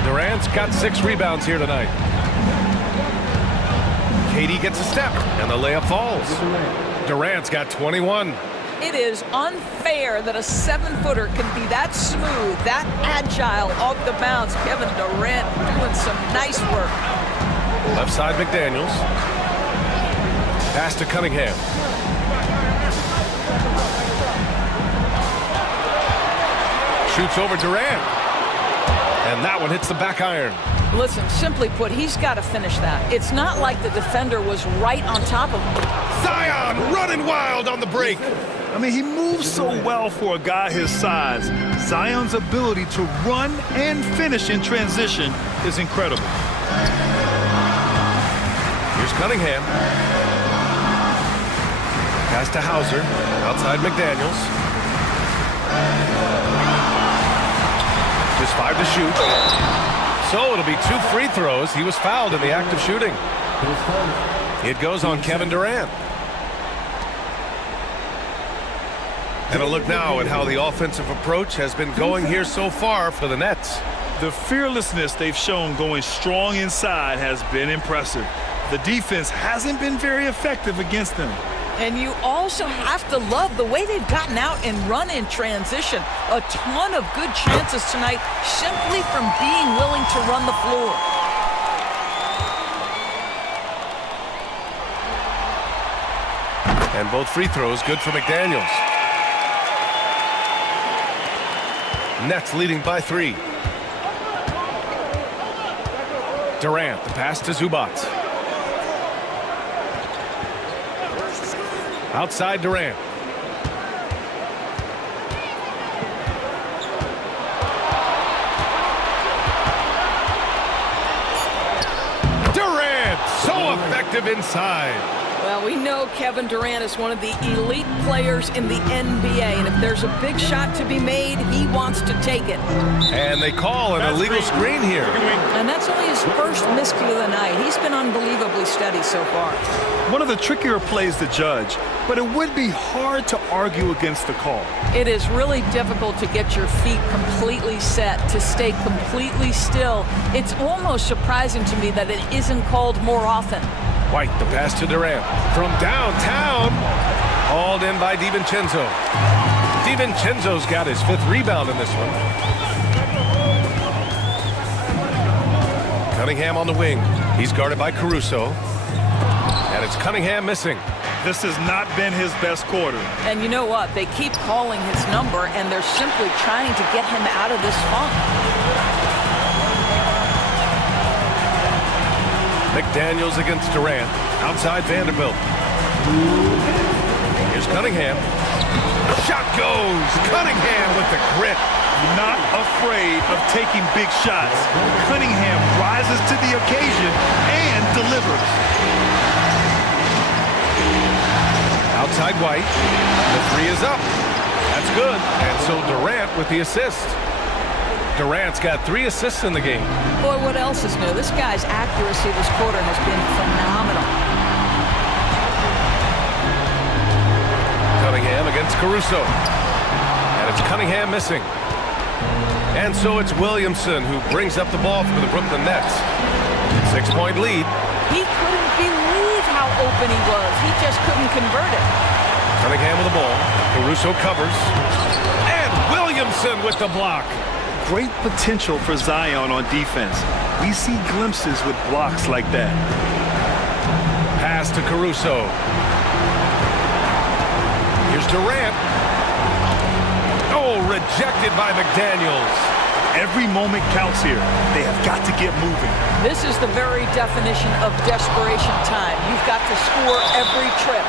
Durant's got 6 rebounds here tonight. KD gets a step, and the layup falls. Durant's got 21. It is unfair that a 7-footer can be that smooth, that agile off the bounce. Kevin Durant doing some nice work. Left side McDaniels. Pass to Cunningham. Shoots over Durant. And that one hits the back iron. Listen, simply put, he's got to finish that. It's not like the defender was right on top of him. Zion running wild on the break. I mean, he moves so well for a guy his size. Zion's ability to run and finish in transition is incredible. Here's Cunningham. Pass to Hauser. Outside McDaniels. Just 5 to shoot. So it'll be 2 free throws. He was fouled in the act of shooting. It goes on Kevin Durant. And a look now at how the offensive approach has been going here so far for the Nets. The fearlessness they've shown going strong inside has been impressive. The defense hasn't been very effective against them. And you also have to love the way they've gotten out and run in transition. A ton of good chances tonight simply from being willing to run the floor. And both free throws good for McDaniels. Nets leading by 3. Durant, the pass to Zubac. Outside Durant. Durant, so effective inside. Well, we know Kevin Durant is one of the elite players in the NBA, and if there's a big shot to be made, he wants to take it. And they call an illegal screen here. And that's only his first miscue of the night. He's been unbelievably steady so far. One of the trickier plays to judge, but it would be hard to argue against the call. It is really difficult to get your feet completely set, to stay completely still. It's almost surprising to me that it isn't called more often. White, the pass to Durant. From downtown. Hauled in by DiVincenzo. DiVincenzo's got his 5th rebound in this one. Cunningham on the wing. He's guarded by Caruso. And it's Cunningham missing. This has not been his best quarter. And you know what? They keep calling his number, and they're simply trying to get him out of this funk. McDaniels against Durant. Outside Vanderbilt. Here's Cunningham. Shot goes. Cunningham with the grit. Not afraid of taking big shots. Cunningham rises to the occasion and delivers. Outside White. The 3 is up. That's good. And so Durant with the assist. Durant's got 3 assists in the game. Boy, what else is new? This guy's accuracy this quarter has been phenomenal. Cunningham against Caruso. And it's Cunningham missing. And so it's Williamson who brings up the ball for the Brooklyn Nets. 6-point lead. He couldn't believe how open he was. He just couldn't convert it. Cunningham with the ball. Caruso covers. And Williamson with the block. Great potential for Zion on defense. We see glimpses with blocks like that. Pass to Caruso. Here's Durant. Oh, rejected by McDaniels. Every moment counts here. They have got to get moving. This is the very definition of desperation time. You've got to score every trip.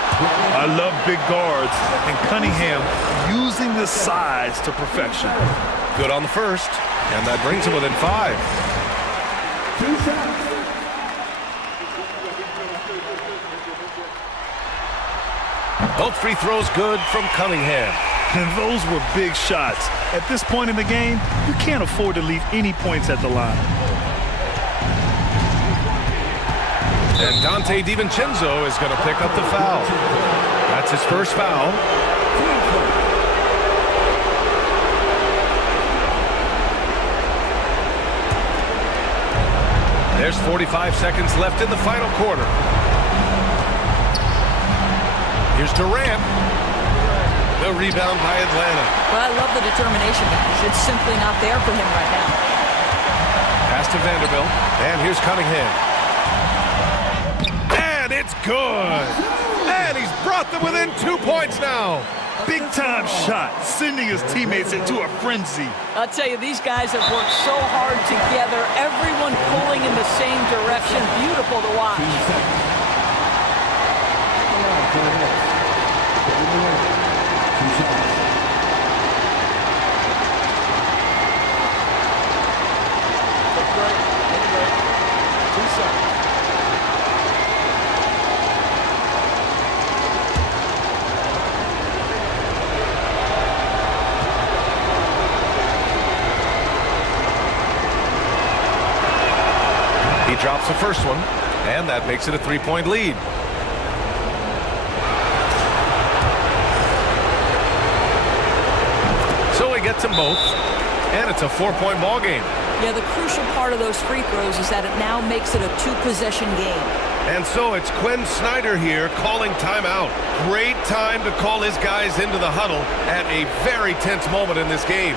I love big guards, and Cunningham using the size to perfection. Good on the first, and that brings him within 5. 2 shots. Both free throws good from Cunningham. And those were big shots. At this point in the game, you can't afford to leave any points at the line. And Dante DiVincenzo is going to pick up the foul. That's his first foul. There's 45 seconds left in the final quarter. Here's Durant. The rebound by Atlanta. Well, I love the determination, guys. It's simply not there for him right now. Pass to Vanderbilt. And here's Cunningham. And it's good. And he's brought them within 2 points now. Big-time shot, sending his teammates into a frenzy. I'll tell you, these guys have worked so hard together, everyone pulling in the same direction. Beautiful to watch. He drops the first one, and that makes it a 3-point lead. So he gets them both, and it's a 4-point ball game. Yeah, the crucial part of those free throws is that it now makes it a 2-possession game. And so it's Quinn Snyder here calling timeout. Great time to call his guys into the huddle at a very tense moment in this game.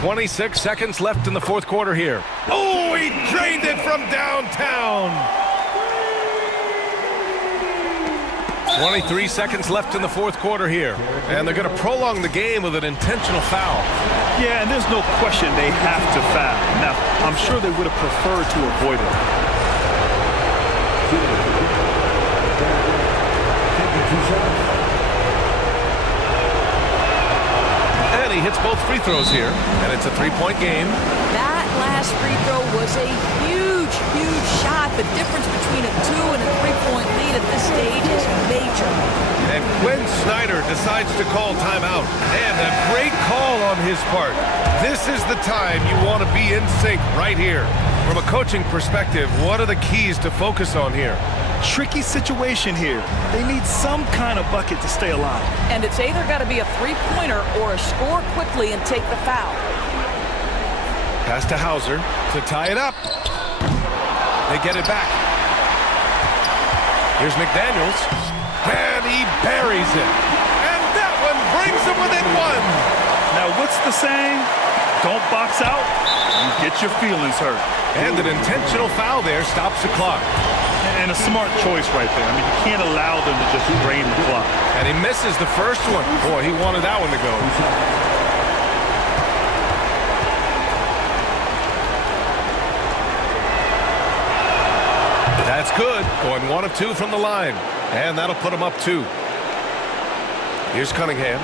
.26 seconds left in the fourth quarter here. Oh, he drained it from downtown. 23 seconds left in the fourth quarter here. And they're going to prolong the game with an intentional foul. Yeah, and there's no question they have to foul. Now, I'm sure they would have preferred to avoid it. And he hits both free throws here, and it's a 3-point game. That last free throw was a huge, huge shot. The difference between a 2 and a 3-point lead at this stage is major. And Quinn Snyder decides to call timeout. And a great call on his part. This is the time you want to be in sync right here. From a coaching perspective, what are the keys to focus on here? Tricky situation here. They need some kind of bucket to stay alive. And it's either got to be a 3-pointer or a score quickly and take the foul. Pass to Hauser to tie it up. They get it back. Here's McDaniels. And he buries it. And that one brings them within one. Now, what's the saying? Don't box out, you get your feelings hurt. And an intentional foul there stops the clock. And a smart choice right there. I mean, you can't allow them to just drain the clock. And he misses the first one. Boy, he wanted that one to go. That's good. Going 1 of 2 from the line. And that'll put him up 2. Here's Cunningham.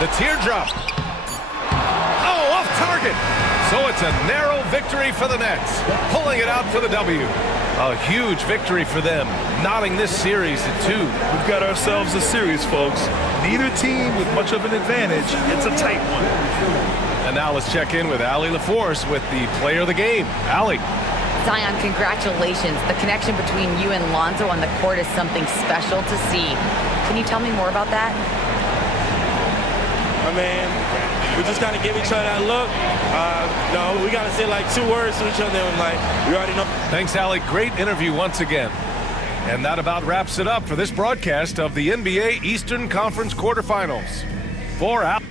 The teardrop. Oh, off target. So it's a narrow victory for the Nets, pulling it out for the W. A huge victory for them, knotting this series at 2. We've got ourselves a series, folks. Neither team with much of an advantage. It's a tight one. And now let's check in with Allie LaForce with the player of the game. Allie. Zion, congratulations. The connection between you and Lonzo on the court is something special to see. Can you tell me more about that? I mean, we just got to give each other that look. No, we got to say like 2 words to each other and like, we already know. Thanks, Allie. Great interview once again. And that about wraps it up for this broadcast of the NBA Eastern Conference quarterfinals. For Allie.